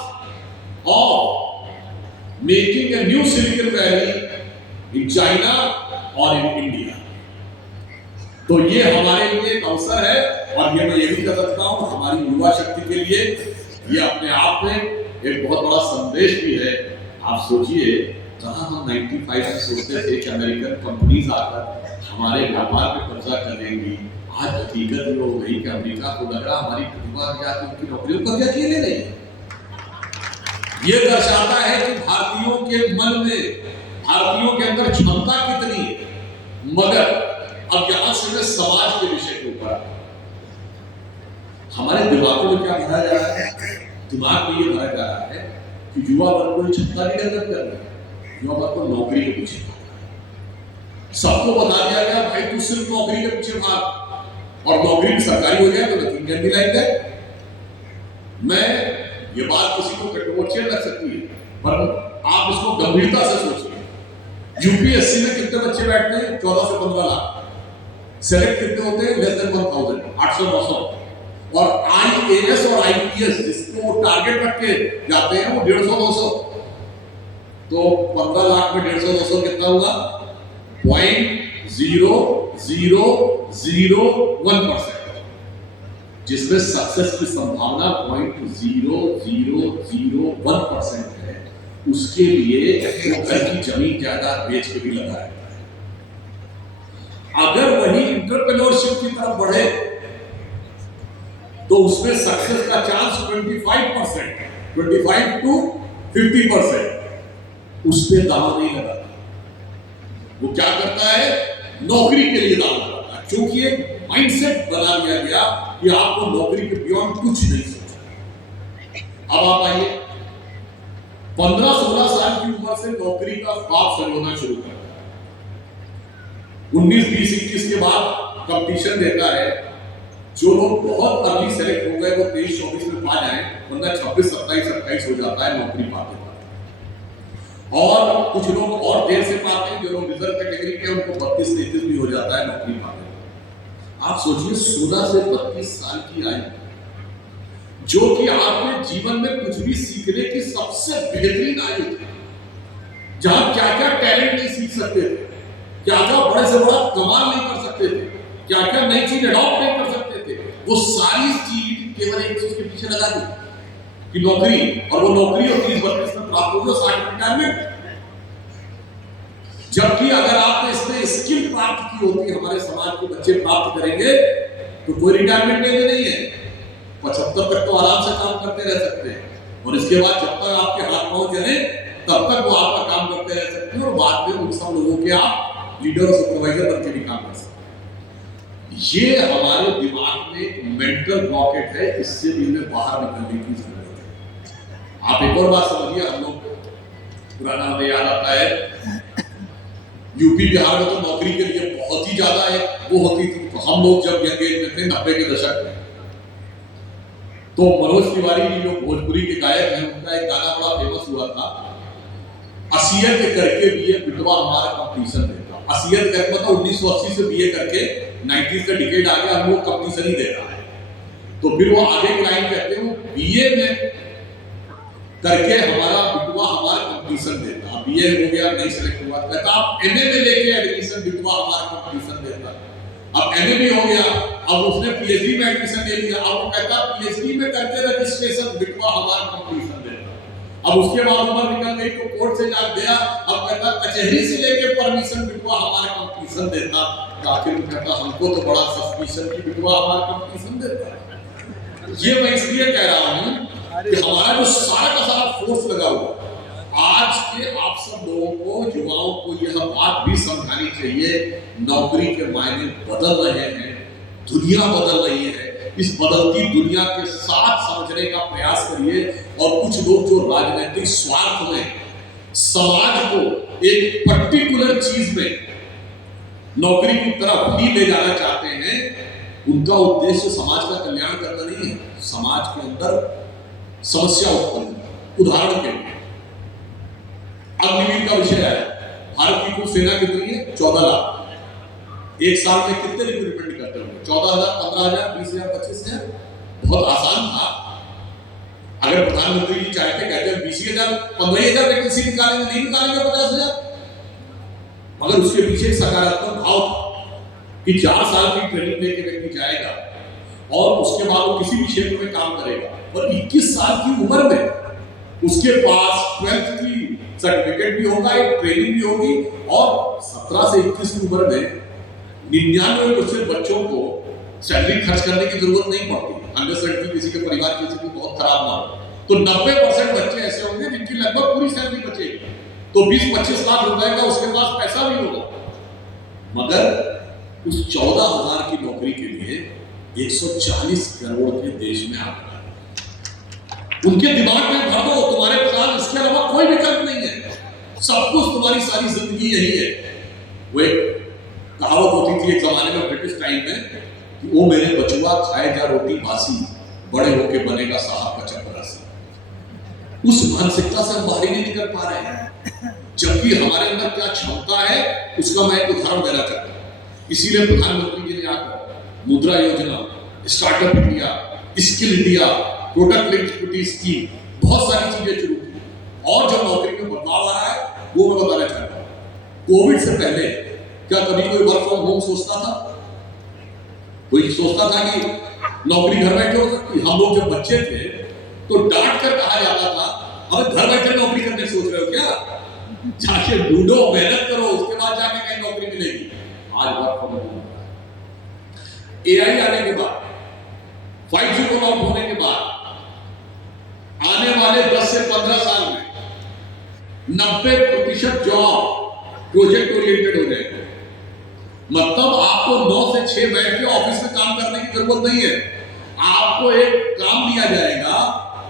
of making a new Silicon Valley in China or in India। तो ये हमारे लिए एक अवसर है। और ये मैं ये भी कह सकता हूं हमारी युवा शक्ति के लिए ये अपने आप में एक बहुत बड़ा संदेश भी है। आप सोचिए, जहां हम 95 में सोचते थे कि अमेरिकन कंपनीज आकर हमारे व्यापार पे कब्जा कर लेंगी, आज हकीकत ये हो गई कि अमेरिका को लग रहा हमारी प्रतिभा क्या उनकी नौकरियों पर कब्जा किए ले रही है। ये दर्शाता है कि भारतीयों के मन में, भारतीयों के अंदर क्षमता कितनी है। मगर अब यहां से मैं समाज के विषय के ऊपर, हमारे दिमागों में क्या भरा जा रहा है? दिमाग में ये भरा जा रहा है कि युवा वर्ग को क्षमता की डेवलप कर रहे हैं, युवा वर्ग को नौकरी के पीछे भाग। सबको बता दिया गया भाई तू सिर्फ नौकरी के पीछे भाग, और नौकरी भी सरकारी हो जाए तो nothing can be like that. मैं ये बात किसी को कंट्रोवर्शियल लग सकती है, पर आप इसको गंभीरता से सोचिए। यूपीएससी में कितने बच्चे बैठते हैं? 14 से 15 लाख। सेलेक्ट कितने होते हैं? Less than 1000, 800-900। और आईएएस और आईपीएस जिसको टारगेट रख के जाते हैं वो 150-200। तो 15 लाख में 150-200 कितना होगा? 0.0001%, जिसमें सक्सेस की संभावना 0.0001% है। उसके लिए वो घर की जमीन जायदाद बेच के भी लगा है। अगर वही एंटरप्रेन्योरशिप की तरफ बढ़े तो उसमें सक्सेस का चांस 25%, 25 to 50%। उस पे दावा नहीं लगा। वो क्या करता है, नौकरी के लिए दान करता है, क्योंकि एक माइंडसेट बना दिया गया कि आपको नौकरी के बियॉन्ड कुछ नहीं सोचना। अब आप आइए, 15-16 साल की उम्र से नौकरी का ख्वाब संजोना शुरू करता है। 19, 20, 21 के बाद कंपटीशन देता है। जो लोग बहुत अर्ली सेलेक्ट हो गए वो 23, 24 में पा जाए, वरना 26, 27, 28 हो जाता है नौकरी पाते पाते। और कुछ लोग और देर से पाते हैं, जो लोग रिजर्व कैटेगरी के उनको 32, 33 भी हो जाता है नौकरी पाते। आप सोचिए 16 से 32 साल की आयु, जो कि आपके जीवन में कुछ भी सीखने की सबसे बेहतरीन आयु थी, जहां क्या क्या टैलेंट नहीं सीख सकते थे, क्या क्या बड़े से बड़ा कमाल नहीं कर सकते थे, क्या क्या नई चीज अडॉप्ट नहीं कर सकते थे, वो सारी चीज केवल एक चीज के पीछे लगा दी कि नौकरी, और वो नौकरी और 30-32 में प्राप्त हो गया 60 रिटायरमेंट। जबकि अगर आपने इसमें स्किल प्राप्त की होती, हमारे समाज के बच्चे प्राप्त करेंगे, तो कोई रिटायरमेंट लेने नहीं है, 75 तक तो आराम से काम करते रह सकते हैं, और इसके बाद जब तक आपके हाथ पांव चले तब तक वो आपका काम करते रह सकते हैं, और बाद में उन सब लोगों के आप लीडर और सुपरवाइजर बनके भी काम कर सकते हैं। ये हमारे दिमाग में एक मेंटल ब्लॉकेट है, इससे भी हमें बाहर निकलने की जरूरत है। आप एक और बात समझिए, हम लोग पुराना हमें याद आता है, यूपी बिहार में तो नौकरी के लिए बहुत ही ज्यादा है वो होती थी। तो हम लोग जब यंग एज में थे, 90 के दशक में, तो मनोज तिवारी जी जो भोजपुरी के गायक हैं, उनका एक गाना बड़ा फेमस हुआ था, असियत करके बीए बिटवा हमारा कंपटीशन देता। असियत करके मतलब 1980 से बीए करके 90s का डिकेड आ गया, हम लोग कंपटीशन ही दे रहा है। तो फिर वो आगे की लाइन कहते हैं, बीए में करके हमारा बिटवा हमारा कंपटीशन देता। बीए हो गया, नहीं सिलेक्ट हुआ, कहता आप एमए में लेके एडमिशन, बिटवा हमारा कंपटीशन देता। अब एमए भी हो गया, अब उसने पीएचडी में एडमिशन ले लिया, अब वो कहता पीएचडी में करके रजिस्ट्रेशन, बिटवा हमारा कंपटीशन देता। अब उसके बाद उम्र निकल गई तो कोर्ट से जा गया, अब कहता कचहरी से लेके परमिशन, बिटवा हमारा कंपटीशन देता। आखिर में कहता हमको तो बड़ा सस्पिशन की बिटवा हमारा कंपटीशन देता। ये मैं इसलिए कह रहा हूं कि हमारा जो सारा का सारा फोर्स लगा हुआ, आज के आप सब लोगों को, युवाओं को यह बात भी समझानी चाहिए, नौकरी के मायने बदल रहे हैं, दुनिया बदल रही है। इस बदलती दुनिया के साथ समझने का प्रयास करिए। और कुछ लोग जो राजनीतिक स्वार्थ में समाज को एक पर्टिकुलर चीज में नौकरी की तरफ ही ले जाना चाहते हैं, उनका उद्देश्य समाज का कल्याण करना नहीं है, समाज के अंदर समस्या उत्पन्न। उदाहरण के लिए अग्निवीर का विषय है, भारत की कुल सेना कितनी है? 14 लाख। एक साल में कितने रिक्रूटमेंट करते होंगे? 14,000, 15,000, 20,000, 25,000। बहुत आसान था। अगर प्रधानमंत्री जी चाहते, कहते 20,000, 15,000 वैकेंसी निकालेंगे, नहीं निकालेंगे 50,000। मगर उसके पीछे एक सकारात्मक भाव था कि 4 साल की ट्रेनिंग लेके व्यक्ति जाएगा और उसके बाद वो किसी भी क्षेत्र में काम करेगा, और 21 साल की उम्र में उसके पास 12th की सर्टिफिकेट भी होगा, एक ट्रेनिंग भी होगी, और 17 से 21 की उम्र में 99% बच्चों को सैलरी खर्च करने की जरूरत नहीं पड़ती। अंडरस्टैंड किसी के परिवार की स्थिति बहुत खराब ना हो तो 90% बच्चे ऐसे होंगे जिनकी लगभग पूरी सैलरी बचेगी, तो 20-25 लाख रुपए का उसके पास पैसा भी होगा। मगर उस 14,000 की नौकरी के लिए 140 करोड़ के देश में आ रहा है। उनके दिमाग में भर दो, तुम्हारे पास इसके अलावा कोई विकल्प नहीं है, सब कुछ तुम्हारी सारी जिंदगी यही है। वो एक कहावत होती थी एक जमाने में ब्रिटिश टाइम में कि वो मेरे बचुआ खाए जा रोटी बासी, बड़े होके बनेगा साहब का चपरासी। उस मानसिकता से हम बाहर ही नहीं निकल पा रहे हैं, जबकि हमारे अंदर क्या क्षमता है उसका मैं एक उदाहरण देना चाहता हूँ। इसीलिए प्रधानमंत्री जी ने आकर मुद्रा योजना, startup India, skill India, product linked equity scheme, बहुत सारी चीजें शुरू की। और जो नौकरी में बदलाव आ रहा है वो मैं बताना चाहता हूँ। कोविड से पहले क्या कभी कोई वर्क फ्रॉम होम सोचता था? कोई सोचता था कि नौकरी घर बैठे हो सकती? हम लोग जब बच्चे थे तो डांट कर कहा जाता था, अब घर बैठे नौकरी करने सोच रहे हो क्या? जाके ढूंढो, मेहनत करो, उसके बाद जाके कहीं नौकरी मिलेगी। आज वर्क फ्रॉम होम, एआई आने के बाद, 5G को लॉन्च होने के बाद, आने वाले 10 से 15 साल में 90% जॉब प्रोजेक्ट ओरिएंटेड हो जाएंगे। मतलब आपको 9 से 6 बैठ के ऑफिस में काम करने की जरूरत नहीं है। आपको एक काम दिया जाएगा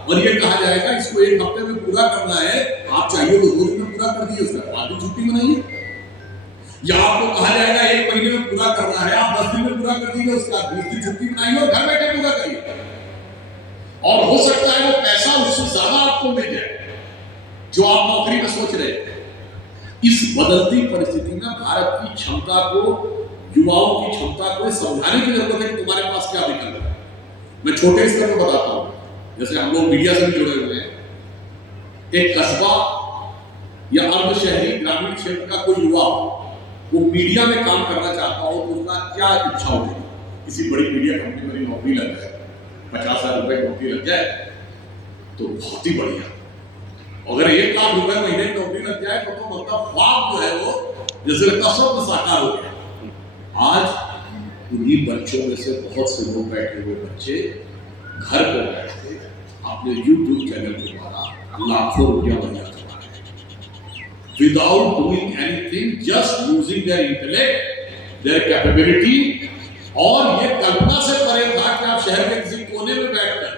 और ये कहा जाएगा इसको 1 हफ्ते में पूरा करना है, आप चाहिए तो 2 दिन में पूरा कर दीजिए, उसका बाद में छुट्टी मनाइए। या आपको कहा जाएगा 1 महीने में पूरा करना है, आप 10 दिन में पूरा कर दीजिए, उसका 20 दिन छुट्टी मनाइए और घर बैठे पूरा करिए। और हो सकता है वो पैसा उससे ज्यादा आपको मिल जाए जो आप नौकरी में सोच रहे हैं। इस बदलती परिस्थिति में भारत की क्षमता को, युवाओं की क्षमता को समझाने की जरूरत है कि तुम्हारे पास क्या विकल्प है। मैं छोटे स्तर पर बताता हूं, जैसे हम लोग मीडिया से भी जुड़े हुए हैं। एक कस्बा या अर्ध शहरी ग्रामीण क्षेत्र का कोई युवा वो मीडिया में काम करना चाहता हो तो उसका क्या इच्छा होगी? किसी बड़ी मीडिया कंपनी में नौकरी लग जाए, 50,000 रुपए नौकरी लग जाए तो बहुत ही बढ़िया। अगर 1 लाख रुपए महीने की नौकरी लग जाए तो मतलब ख्वाब जो है वो जैसे लगता सब साकार हो गया। आज उन्हीं बच्चों में से बहुत से लोग बैठे हुए बच्चे घर पर बैठ के अपने YouTube चैनल के द्वारा लाखों रुपया बना चुका है, without doing anything, just using their intellect, there capability. और ये कल्पना से परे था कि आप शहर के किसी कोने में बैठकर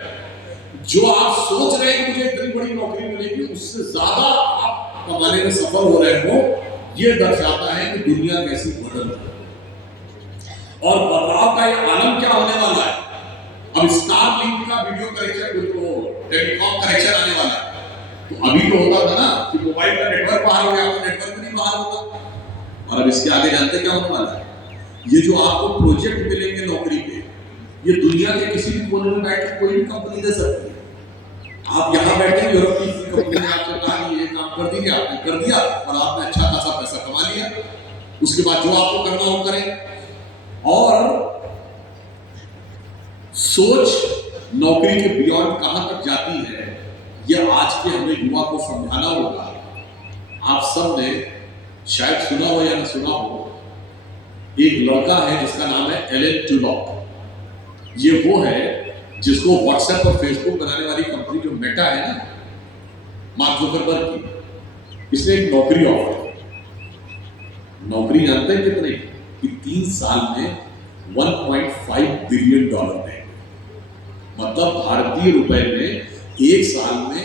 जो आप सोच रहे हैं कि मुझे इतनी बड़ी नौकरी मिलेगी, उससे ज्यादा आप कमाने में सफल हो रहे हो। ये दर्शाता है कि दुनिया कैसी बदल रही है और बदलाव का ये आलम क्या होने वाला है। अब स्टारलिंक का वीडियो कनेक्शन, टेलीकॉम कनेक्शन आने वाला है। तो अभी तो होता था ना कि मोबाइल का नेटवर्क बाहर हो गया, तो नेटवर्क नहीं बाहर होगा। और अब इसके आगे जानते क्या होने वाला है? ये जो आपको प्रोजेक्ट मिलेंगे नौकरी के, ये दुनिया के किसी भी कोने में बैठ के कोई भी कंपनी दे सकती है। आप यहाँ बैठे यूरोप की कंपनी ने आपसे कहा कि ये काम कर दीजिए, आपने कर दिया और आपने अच्छा खासा पैसा कमा लिया। उसके बाद जो आपको करना हो करें। और सोच नौकरी के बियॉन्ड कहां तक जाती है, यह आज के हमें युवा को समझाना होगा। आप सब ने शायद सुना हो या ना सुना हो, एक लड़का है जिसका नाम है एलन ट्यूलॉक। ये वो है जिसको व्हाट्सएप और फेसबुक बनाने वाली कंपनी जो मेटा है ना, मार्क जुकरबर्ग की, इसने एक नौकरी ऑफर की। नौकरी जानते हैं कितने? कि 3 साल में $1.5 बिलियन देंगे। मतलब भारतीय रुपए में 1 साल में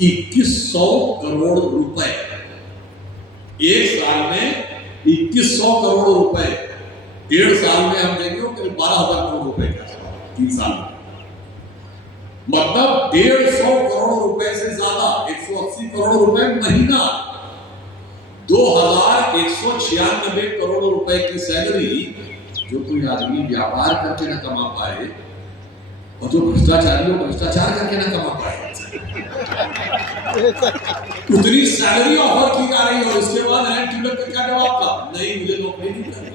2100 करोड़ रुपए। 1 साल में 2100 करोड़ रुपए। 1.5 साल में हम देंगे करीब 12,000 करोड़ रुपए का 3 साल में। मतलब 150 करोड़ रुपए से ज्यादा, 180 करोड़ रुपए महीना, 2196 करोड़ रुपए की सैलरी। जो कोई आदमी व्यापार करके ना कमा पाए और जो भ्रष्टाचारी हो भ्रष्टाचार करके ना कमा पाए, उतनी सैलरी ऑफर की जा रही है। और इसके बाद एलन ट्यूलॉक का क्या जवाब था? नहीं, मुझे नौकरी नहीं करनी,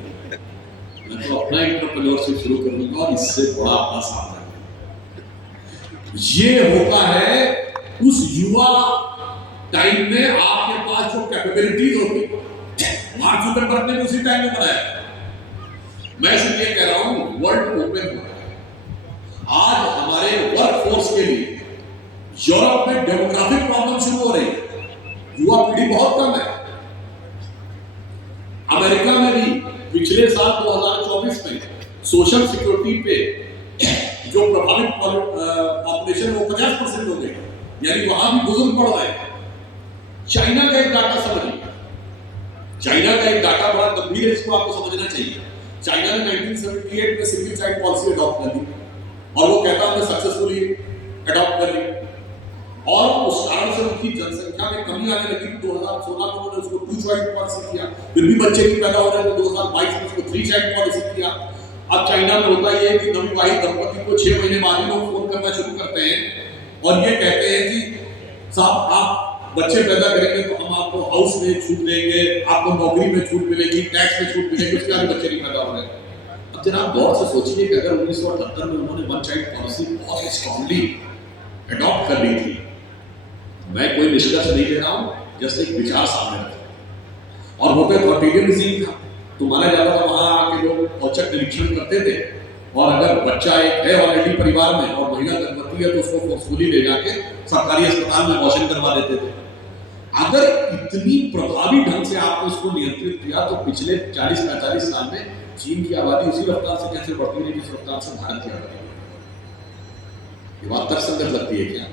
मैं तो अपना एंटरप्रेन्योरशिप शुरू कर लूंगा और इससे बड़ा अपना सामना। ये होता है उस युवा टाइम में आपके पास जो कैपेबिलिटीज होती है। मार्क जुकरबर्ग ने उसी टाइम में बनाया। मैं इसलिए कह रहा हूं वर्ल्ड ओपन हो रहा है। आज हमारे वर्क फोर्स के लिए यूरोप में डेमोग्राफिक प्रॉब्लम शुरू हो रही है, युवा पीढ़ी बहुत कम है। अमेरिका में भी पिछले साल 2024 में सोशल सिक्योरिटी पे जो प्रभावित पॉपुलेशन वो 50% हो गई, यानी वहां भी बुजुर्ग बढ़ रहे हैं। चाइना का एक डाटा समझिए, चाइना का एक डाटा बड़ा गंभीर है, इसको आपको समझना चाहिए। चाइना ने 1978 में सिंगल चाइल्ड पॉलिसी अडॉप्ट कर ली और वो कहता है सक्सेसफुली अडॉप्ट कर ली। और उस कारण से उनकी जनसंख्या में कमी आने लगी। 2016 में उन्होंने उसको 2 चाइल्ड पॉलिसी किया, फिर भी बच्चे नहीं पैदा हो रहे थे। 2022 में उसको 3 चाइल्ड पॉलिसी किया। अब चाइना में होता ये है कि नवविवाहित दंपति को 6 महीने बाद ही लोग फोन करना शुरू करते हैं और ये कहते हैं कि साहब आप बच्चे पैदा करेंगे तो हम आपको हाउस में छूट देंगे, आपको नौकरी में छूट मिलेगी, टैक्स में छूट मिलेगी, उसके बाद बच्चे नहीं पैदा हो रहे। अब जरा आप गौर से सोचिए कि अगर 1978 में उन्होंने 1 चाइल्ड पॉलिसी बहुत स्ट्रांगली अडॉप्ट कर ली थी, मैं कोई निष्कर्ष नहीं ले रहा हूँ, जस्ट एक विचार सामने रखा। और वो तो ऑटोरिटेरियन रिजीम था, तो माना जाता था वहां आके लोग औचक निरीक्षण करते थे और अगर बच्चा एक है ऑलरेडी परिवार में और महिला गर्भवती है तो उसको फोर्सफुली ले जाके सरकारी अस्पताल में अबॉर्शन करवा देते थे। अगर इतनी प्रभावी ढंग से आपने उसको नियंत्रित किया तो पिछले 40-45 साल में चीन की आबादी उसी रफ्तार से कैसे बढ़ती रही जिस रफ्तार से भारत की आबादी? ये बात तर्कसंगत लगती है क्या?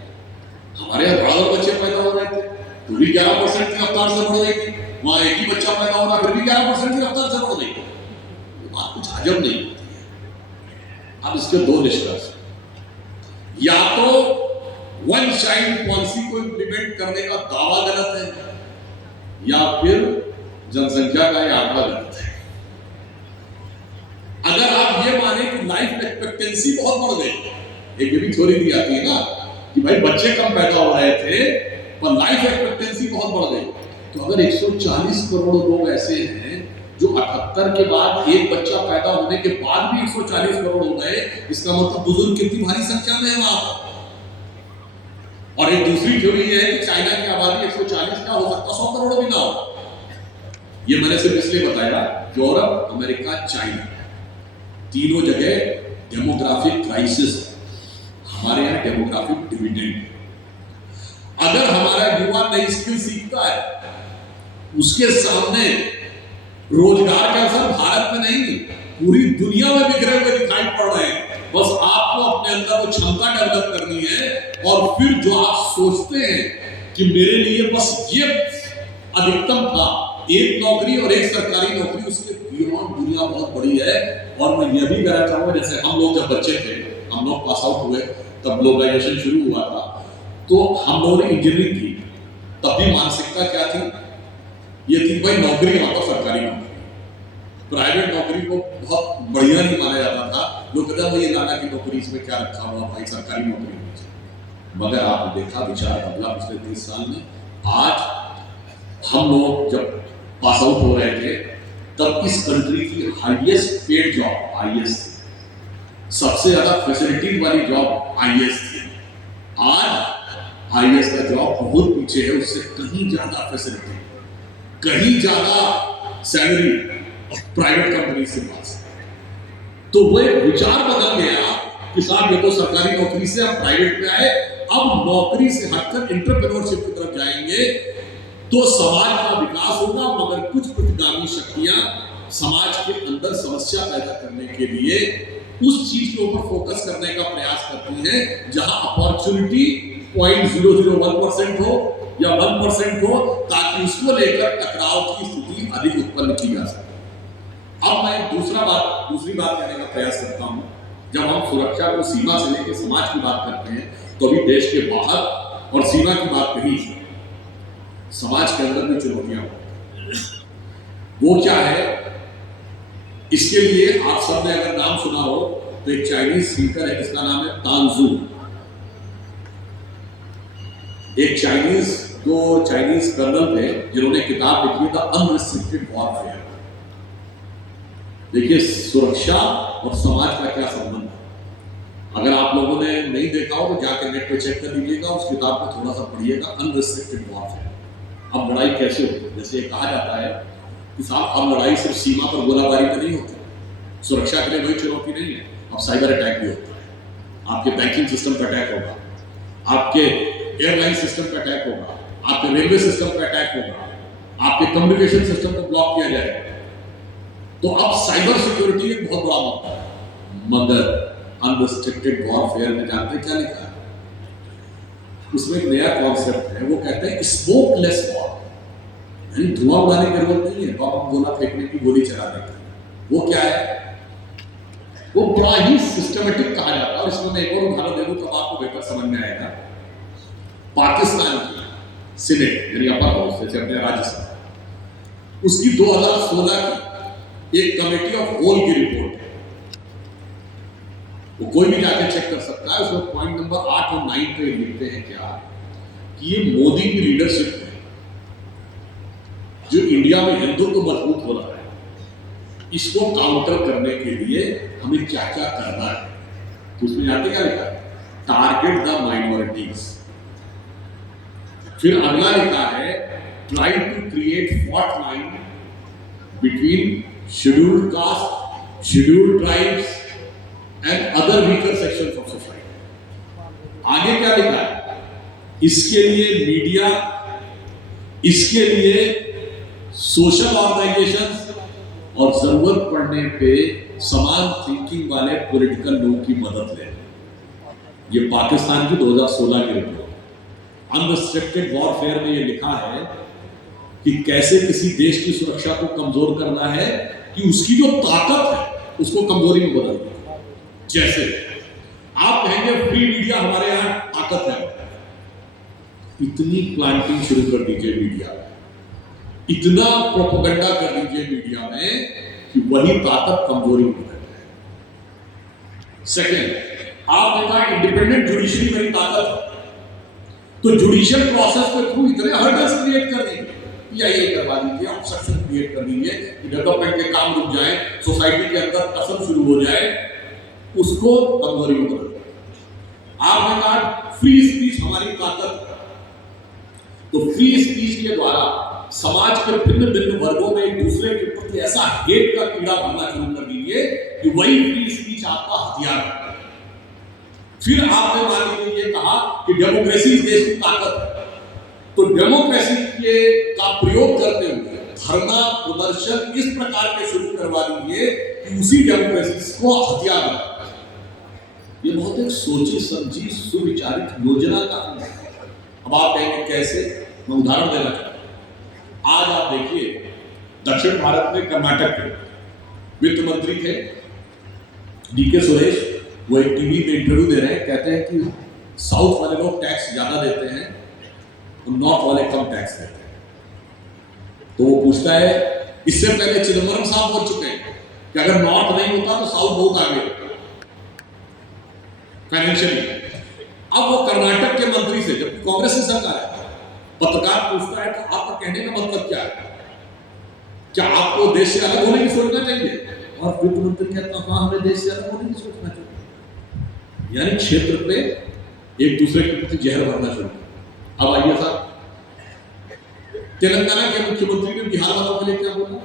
हमारे यहाँ बड़ा बच्चे पैदा हो रहे थे तो भी 11% की रफ्तार से बढ़ रही थी, वहां एक ही बच्चा पैदा हो रहा फिर भी 11% की रफ्तार से बढ़ रही थी। ये बात कुछ हजम नहीं होती है। अब इसके दो निष्कर्ष, या तो वन चाइल्ड पॉलिसी को इंप्लीमेंट करने का दावा गलत है या फिर जनसंख्या का यह आंकड़ा गलत है। अगर आप ये माने कि लाइफ एक्सपेक्टेंसी बहुत बढ़ गई, एक ये भी थ्योरी दी जाती है ना कि भाई बच्चे कम पैदा हो रहे थे पर लाइफ एक्सपेक्टेंसी बहुत बढ़ गई, तो अगर 140 करोड़ लोग ऐसे हैं जो 78 के बाद एक बच्चा पैदा होने के बाद भी 140 करोड़ हो गए, इसका मतलब बुजुर्ग कितनी भारी संख्या में है वहां पर। और एक दूसरी थ्योरी ये है कि चाइना की आबादी 140 का हो सकता 100 करोड़ भी ना हो। ये मैंने सिर्फ इसलिए बताया, यूरोप, अमेरिका, चाइना, तीनों जगह डेमोग्राफिक क्राइसिस, हमारे यहाँ डेमोग्राफिक डिविडेंड। अगर हमारा युवा नई स्किल सीखता है, उसके सामने रोजगार का अवसर भारत में नहीं पूरी दुनिया में बिखरे हुए दिखाई पड़ रहे हैं। बस आपको अपने अंदर वो क्षमता डेवलप करनी है और फिर जो आप सोचते हैं कि मेरे लिए बस ये अधिकतम था, एक नौकरी और एक सरकारी नौकरी, उसके बियॉन्ड दुनिया बहुत बड़ी है। और मैं ये भी कहना चाहूंगा, जैसे हम लोग जब बच्चे थे, हम लोग पास आउट हुए तब ग्लोबलाइजेशन शुरू हुआ था, तो हम लोगों ने इंजीनियरिंग की, तब भी मानसिकता क्या थी? ये थी भाई नौकरी यहाँ पर सरकारी नौकरी, प्राइवेट नौकरी को बहुत बढ़िया नहीं माना जाता था। लोग कहते हैं ये नाना की नौकरी, इसमें क्या रखा हुआ भाई, सरकारी नौकरी होनी चाहिए। मगर आपने देखा विचार बदला पिछले 30 साल में। आज हम लोग जब पास आउट हो रहे थे तब इस कंट्री की हाईएस्ट पेड जॉब आईएएस थी, सबसे ज्यादा फैसिलिटी वाली जॉब आईएएस थी। आज आईएएस का जॉब बहुत पीछे है, उससे कहीं ज्यादा फैसिलिटी, कहीं ज्यादा सैलरी प्राइवेट कंपनी के पास। तो वो एक विचार बदल गया कि साहब ये तो सरकारी नौकरी से हम प्राइवेट में आए, अब नौकरी से हटकर एंटरप्रेन्योरशिप की तरफ जाएंगे तो समाज का विकास होगा। मगर कुछ प्रतिगामी शक्तियां समाज के अंदर समस्या पैदा करने के लिए उस चीज के ऊपर फोकस करने का प्रयास करती है जहां अपॉर्चुनिटी 0.001% हो या 1% हो, ताकि उसको लेकर टकराव की स्थिति अधिक उत्पन्न की जा सके। अब मैं दूसरी बात कहने का प्रयास करता हूं। जब हम सुरक्षा को सीमा से लेकर समाज की बात करते हैं तो अभी देश के बाहर और सीमा की बात कही, समाज के अंदर भी चुनौतियां होती। वो क्या है? इसके लिए आप सबने अगर नाम सुना हो तो एक चाइनीज स्पीकर है जिसका नाम है तांजू। एक चाइनीज कर्नल थे जिन्होंने किताब लिखी था अनरिस्ट्रिक्टेड वॉरफेयर। देखिए सुरक्षा और समाज का क्या संबंध है। अगर आप लोगों ने नहीं देखा हो तो जाकर नेट पे चेक कर लीजिएगा, उस किताब को थोड़ा सा पढ़िएगा, अनरिस्ट्रिक्टेड वॉरफेयर। अब लड़ाई कैसे होती है? जैसे कहा जाता है कि साहब अब लड़ाई सिर्फ सीमा पर गोलाबारी में नहीं होती, सुरक्षा के लिए वही चुनौती नहीं है, अब साइबर अटैक भी होता है। आपके बैंकिंग सिस्टम पर अटैक होगा, आपके एयरलाइन सिस्टम पर अटैक होगा, आपके रेलवे सिस्टम पर अटैक होगा, आपके कम्युनिकेशन सिस्टम को ब्लॉक किया जाएगा। तो अब साइबर सिक्योरिटी एक बहुत बड़ा मुद्दा है। मगर अनरिस्ट्रिक्टेड वॉरफेयर में जानते क्या लिखा है? उसमें एक नया कॉन्सेप्ट है, वो कहते हैं स्मोकलेस वॉर, यानी धुआं उड़ाने की जरूरत नहीं है, बम गोला फेंकने की, गोली चलाने की। वो क्या है? वो बड़ा ही सिस्टमेटिक कहा जाता है। और इसमें मैं एक और उदाहरण दे दूं तब आपको बेहतर समझ में आएगा। पाकिस्तान की सीनेट यानी अपर हाउस, जैसे अपने राज्यसभा, उसकी 2016 की एक कमेटी ऑफ होल की रिपोर्ट है, वो कोई भी जाके चेक कर सकता है। उसमें पॉइंट नंबर 8 और 9 पे लिखते हैं क्या कि ये मोदी की लीडरशिप में जो इंडिया में हिंदुत्व मजबूत हो रहा है, इसको काउंटर करने के लिए हमें क्या क्या करना है। तो उसमें जानते क्या लिखा है? Target the minorities. फिर अगला लिखा है try to create fault line between scheduled caste, scheduled tribes and other weaker sections of society. आगे क्या लिखा है? इसके लिए मीडिया इसके लिए सोशल ऑर्गेनाइजेशंस और जरूरत पड़ने पे समान थिंकिंग वाले पॉलिटिकल लोगों की मदद लें। ये पाकिस्तान की 2016 की रिपोर्ट अनरिस्ट्रिक्टेड वॉरफेयर में ये लिखा है कि कैसे किसी देश की सुरक्षा को कमजोर करना है कि उसकी जो ताकत है उसको कमजोरी में बदल दे। जैसे आप कहेंगे फ्री मीडिया हमारे यहां ताकत है, इतनी प्लांटिंग शुरू कर दीजिए मीडिया में, इतना प्रोपेगेंडा कर दीजिए मीडिया में कि वही ताकत कमजोरी में बदल जाए। सेकेंड, आपने कहा इंडिपेंडेंट जुडिशरी मेरी ताकत है, तो जुडिशियल प्रोसेस के थ्रू इतने हर्डल्स क्रिएट कर दीजिए या ये करवा दीजिए, ऑब्स्ट्रक्शन क्रिएट कर दीजिए कि डेवलपमेंट के काम रुक जाए, सोसाइटी के अंदर कसम शुरू हो जाए, उसको कमजोरी में बदल जाए। आपने कहा फ्री स्पीच हमारी ताकत है, तो फ्री स्पीच के द्वारा समाज के भिन्न भिन्न वर्गों में एक दूसरे के प्रति ऐसा हेट का कीड़ा भरना शुरू कर दीजिए कि वही फ्री स्पीच आपका हथियार है। फिर आपने मान लीजिए ये कहा कि डेमोक्रेसी इस देश की ताकत है, तो डेमोक्रेसी के का प्रयोग करते हुए धरना प्रदर्शन इस प्रकार के शुरू करवा दीजिए कि उसी डेमोक्रेसी को हथियार बना। ये बहुत एक सोची समझी सुविचारित योजना का अंग है। अब आप कहेंगे कैसे? मैं उदाहरण देना चाहता हूं। आज आप देखिए दक्षिण भारत में कर्नाटक के वित्त मंत्री थे डीके सुरेश, वो एक टीवी में इंटरव्यू दे रहे हैं, कहते हैं कि साउथ वाले लोग टैक्स ज्यादा देते हैं और नॉर्थ वाले कम टैक्स देते हैं। तो वो पूछता है, इससे पहले चिदम्बरम साहब बोल चुके हैं कि अगर नॉर्थ नहीं होता तो साउथ बहुत आगे होता फाइनेंशियली। अब वो कर्नाटक के मंत्री से, जबकि कांग्रेस की सरकार है, पत्रकार पूछता है तो आपका कहने का मतलब क्या है, क्या आपको देश से अलग होने की सोचना चाहिए? और वित्त मंत्री कहता हाँ, हमें देश से अलग होने की सोचना चाहिए। यानी क्षेत्र पे एक दूसरे के प्रति जहर भरना शुरू। अब आइए साहब, तेलंगाना के मुख्यमंत्री ने बिहार वालों के लिए क्या बोला,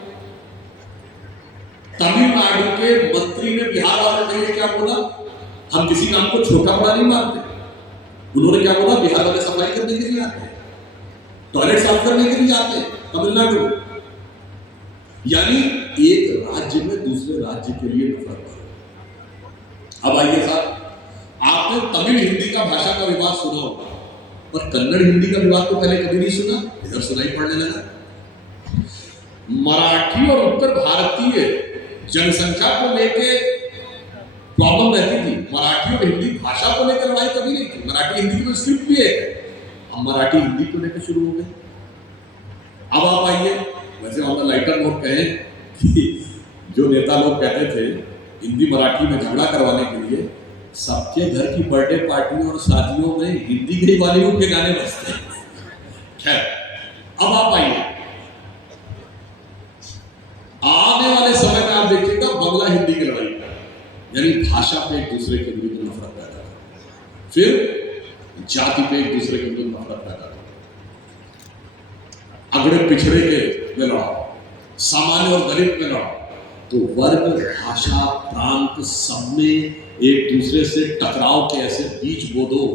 तमिलनाडु के मंत्री ने बिहार वालों के लिए क्या बोला, हम किसी काम को छोटा बड़ा नहीं मानते। उन्होंने क्या बोला, बिहार वाले सफाई करने के लिए आते हैं, टॉयलेट साफ करने के लिए आते हैं तमिलनाडु में। यानी एक राज्य में दूसरे राज्य के लिए नफरत करो। अब आइए साहब, आपने तमिल हिंदी का भाषा का विवाद सुना होगा, पर कन्नड़ हिंदी का विवाद तो पहले कभी नहीं सुना, इधर सुनाई पड़ने लगा। मराठी और उत्तर भारतीय जनसंख्या को लेके प्रॉब्लम रहती थी, मराठी और हिंदी भाषा को लेकर लड़ाई कभी नहीं थी। मराठी हिंदी की तो स्क्रिप्ट भी है, अब मराठी हिंदी को लेकर शुरू हो गए। अब आप आइए, वैसे ऑन द लाइटर नोट कहें कि जो नेता लोग कहते थे हिंदी मराठी में झगड़ा करवाने के लिए, सबके घर की बर्थडे पार्टी और शादियों में हिंदी के बॉलीवुड के गाने बजते हैं। खैर, अब आप आइए, आने वाले समय में आप देखिएगा बंगला हिंदी की लड़ाई, यानी भाषा पे एक दूसरे के विरुद्ध नफरत पैदा कर, फिर जाति पे एक दूसरे के विरुद्ध नफरत पैदा कर, अगड़े पिछड़े के में लड़ाओ, सामान्य और दलित में लड़ाओ, तो वर्ग, भाषा, प्रांत सब में एक दूसरे से टकराव के ऐसे बीज बो दो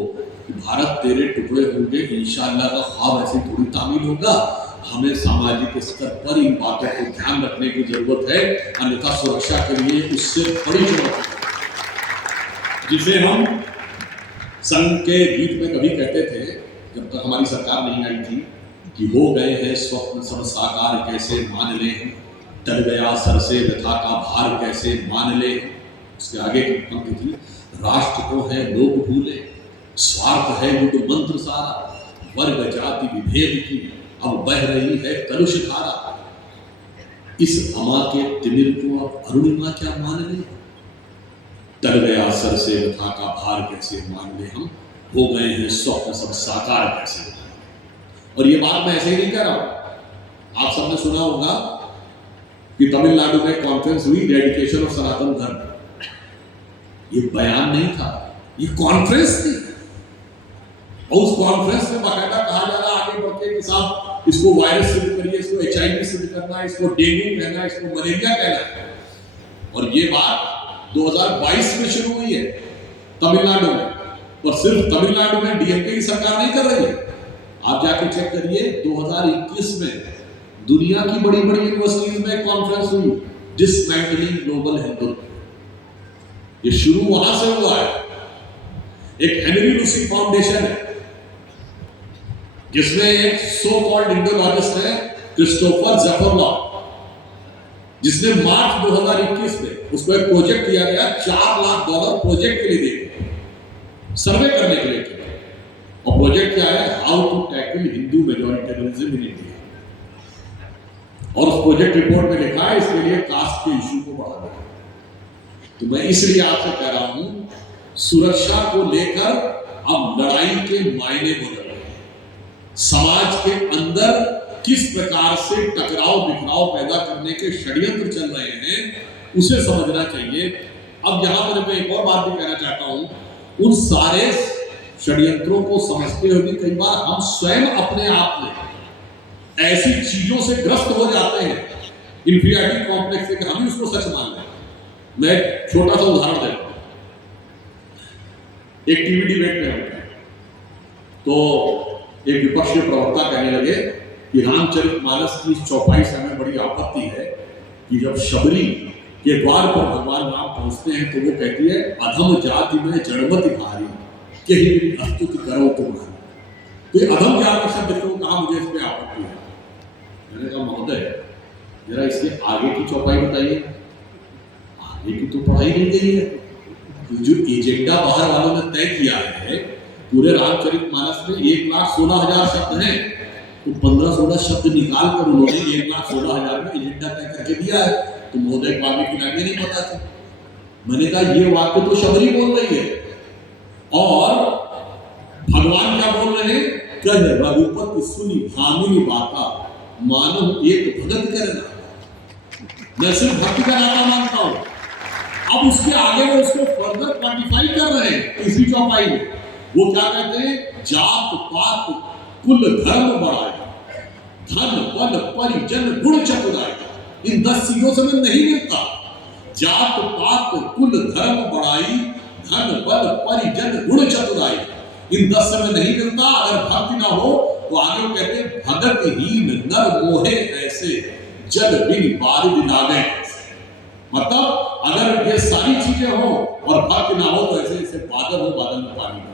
कि भारत तेरे टुकड़े होंगे, इंशाअल्लाह का ख्वाब ऐसी थोड़ी तामील होगा। हमें सामाजिक स्तर पर इन बातों को ध्यान रखने की जरूरत है, अन्यथा सुरक्षा के लिए उससे बड़ी चुनौती, जिसे हम संघ के गीत में कभी कहते थे जब तक हमारी सरकार नहीं आई थी कि हो गए हैं स्वप्न सब साकार कैसे मान ले, टल गया सर से व्यथा का भार कैसे मान ले। उसके आगे की पंक्ति थी, राष्ट्र को है लोग भूले, स्वार्थ है युग मंत्र सारा, वर्ग जाति विभेद की अब बह रही है कलुष धारा। इस अमा के तिमिर को अब अरुणिमा क्या मान ले, टल गया सर से व्यथा का भार कैसे मान ले, हम हो गए हैं स्वप्न सब साकार कैसे। और ये बात मैं ऐसे ही नहीं कह रहा हूं, आप सबने सुना होगा कि तमिलनाडु में कॉन्फ्रेंस हुई डेडिकेशन ऑफ सनातन धर्म। ये बयान नहीं था, ये कॉन्फ्रेंस थी, और उस कॉन्फ्रेंस में बाकायदा कहा जा रहा आगे बढ़ के कि साहब इसको वायरस सिद्ध करिए, इसको HIV सिद्ध करना है, इसको डेंगू कहना है, इसको मलेरिया कहना है। और ये बात 2022 में शुरू हुई है तमिलनाडु में, और सिर्फ तमिलनाडु में DMK की सरकार नहीं कर रही है, आप जाके चेक करिए 2021 में दुनिया की बड़ी बड़ी यूनिवर्सिटीज में कॉन्फ्रेंस हुई, डिसमेंटलिंग ग्लोबल हिंदुत्व। ये शुरू वहां से हुआ है। एक हेनरी लुसी फाउंडेशन है जिसमें एक सो कॉल्ड इंडोलॉजिस्ट है क्रिस्टोफर ज़ेफरलॉक, जिसने मार्च 2021 में उसको एक प्रोजेक्ट दिया गया, $4 लाख प्रोजेक्ट के लिए दिए, सर्वे करने के लिए किया। और प्रोजेक्ट क्या है? How to tackle Hindu majoritarianism in India. और उस प्रोजेक्ट रिपोर्ट में लिखा है इसके लिए कास्ट के इशू को बढ़ाना है। तो मैं इसलिए आपसे कह रहा हूं, सुरक्षा को लेकर अब लड़ाई के मायने बदल रहे हैं। समाज के अंदर किस प्रकार से टकराव बिखराव पैदा करने के षड्यंत्र चल रहे हैं, उसे समझना चाहिए। अब यहां पर मैं एक और बात भी कहना चाहता हूं, उन सारे षड्यंत्रों को समझते हुए कई बार हम स्वयं अपने आप में ऐसी चीजों से ग्रस्त हो जाते हैं, इंफीरियरिटी कॉम्प्लेक्स से, कि हम उसको सच मान लें। मैं एक छोटा सा उदाहरण देता हूं। एक टीवी डिबेट में होता है तो एक विपक्षी प्रवक्ता कहने लगे कि रामचरितमानस की चौपाई से हमें बड़ी आपत्ति है कि जब शबरी के द्वार पर भगवान राम पहुंचते हैं तो वो कहती है, अधम जाति में जड़मति भारी कहीं अस्तुति करो तुम्हारी। तो ये अधम जाति शब्द क्यों कहा, मुझे इस पे आपत्ति है। मैंने कहा महोदय जरा इसके आगे की चौपाई बताइए। आगे की तो पढ़ाई नहीं गई है। जो एजेंडा बाहर वालों ने तय किया है, पूरे रामचरितमानस में 1,16,000 शब्द हैं, तो 15-16 शब्द निकाल कर उन्होंने 1,16,000 में एजेंडा तय करके दिया है। तो महोदय को आगे की लाइनें नहीं पता थी। मैंने कहा ये वाक्य तो शबरी बोल रही है और भगवान क्या बोल रहे हैं, कह रघुपति सुनी भामिनी बाता मानव एक भगत करना। मैं सिर्फ भक्ति का नाता मानता हूं। अब उसके आगे वो उसको फर्दर क्वांटिफाई कर रहे हैं तीसरी चौपाई में। वो क्या कहते हैं, जात पात कुल धर्म बढ़ाए, धन बल परिजन गुण चतुराई। इन 10 चीजों से मैं नहीं मिलता। जात पात कुल धर्म बढ़ाई, धन बल परिजन गुण चतुराई। इन 10 से मैं नहीं मिलता। अगर भक्ति ना हो तो आगे वो कहते हैं, भगत हीन नर मोहे ऐसे जल बिन बारिद लागे। मतलब अगर ये सारी चीजें हो और भक्ति ना हो तो ऐसे ऐसे बादल हो, बादल में पानी हो।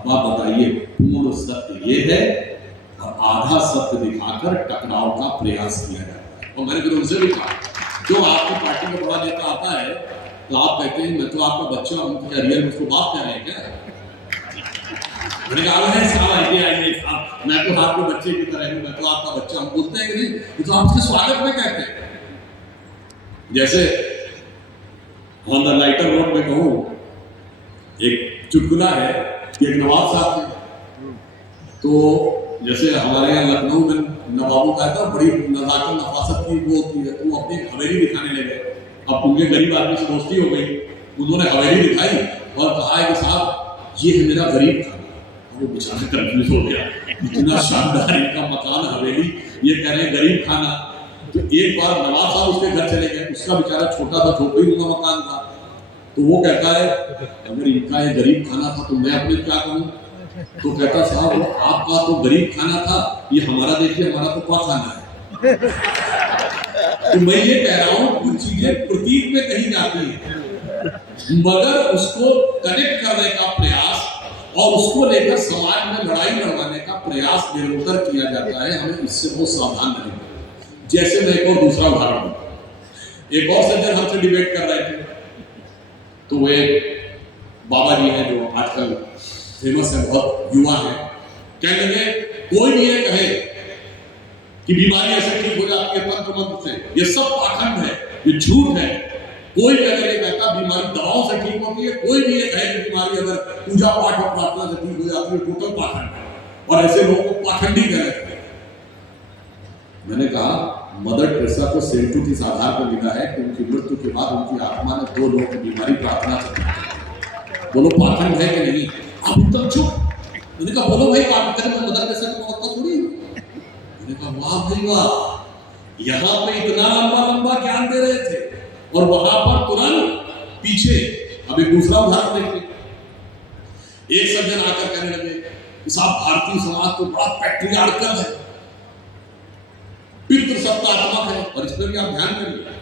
अब आप बताइए, पूर्ण सत्य ये है और आधा सत्य दिखाकर टकराव का प्रयास किया जाता है। और मैंने फिर उनसे भी कहा, जो आपकी पार्टी में बड़ा नेता आता है तो आप कहते हैं मैं तो आपका बच्चा हूं, क्या रियल में उसको बाप कह रहे हैं क्या? मैंने कहा है साहब, आइए साहब, मैं तो आपके बच्चे की तरह हूं, मैं तो आपका बच्चा हूं। बोलते हैं कि नहीं, तो आप उसके स्वागत में कहते हैं। जैसे ऑन द लाइटर नोट में कहूं, एक चुटकुला है कि एक नवाब साहब थे, तो जैसे हमारे यहाँ लखनऊ में नवाबों का था, बड़ी नजाकत नफासत की वो होती है, तो वो अपनी हवेली दिखाने लगे। अब उनके गरीब आदमी से दोस्ती हो गई, उन्होंने हवेली दिखाई और कहा है कि साहब ये है मेरा गरीब खाना। वो बेचारा कंफ्यूज हो गया, इतना शानदार इनका मकान हवेली, ये कह रहे हैं गरीब खाना। तो एक बार नवाब साहब उसके घर चले गए, उसका बेचारा छोटा सा झोपड़ी नुमा मकान था। तो वो कहता है, अगर इनका ये गरीब खाना था तो मैं अपने क्या करूं? तो कहता साहब आपका तो गरीब खाना था, ये हमारा देखिए, हमारा तो पाखाना है। तो मैं ये कह रहा हूं, कुछ चीजें प्रतीक में कहीं जाती है, मगर उसको कनेक्ट करने का प्रयास और उसको लेकर समाज में लड़ाई लड़वाने का प्रयास निरंतर किया जाता है। हमें इससे बहुत सावधान रहना। जैसे मैं एक और दूसरा उदाहरण दूं, एक और सज्जन हमसे डिबेट कर रहे थे, तो वे बाबा जी हैं जो आजकल फेमस है, बहुत युवा है। कहने लगे, कोई भी ये कहे कि बीमारी ऐसे ठीक हो जाती है तंत्र मंत्र से, ये सब पाखंड है, ये झूठ है। कोई भी अगर ये कहता बीमारी दवाओं से ठीक होती है, कोई भी ये कहे कि बीमारी अगर पूजा पाठ और प्रार्थना से ठीक हो जाती है, टोटल पाखंड है। और ऐसे लोगों को पाखंडी कह रहे थे। मैंने कहा, मदर टेरेसा को सेंटू किस आधार पर मिला है कि उनकी मृत्यु के बाद उनकी आत्मा ने 2 लोगों की बीमारी प्रार्थना की। बोलो पाखंड है कि नहीं? आप एकदम चुप। मैंने कहा बोलो भाई, आप कह रहे मदर टेरेसा की मौत थोड़ी। मैंने कहा वाह भाई वाह, यहाँ पे इतना लंबा लंबा ज्ञान दे रहे थे और वहां पर तुरंत पीछे। अब एक दूसरा उदाहरण देखिए। एक सज्जन आकर कहने लगे कि साहब भारतीय समाज तो बड़ा पैट्रियार्कल है, पितृसत्तात्मक है। और इसमें भी आप ध्यान करिए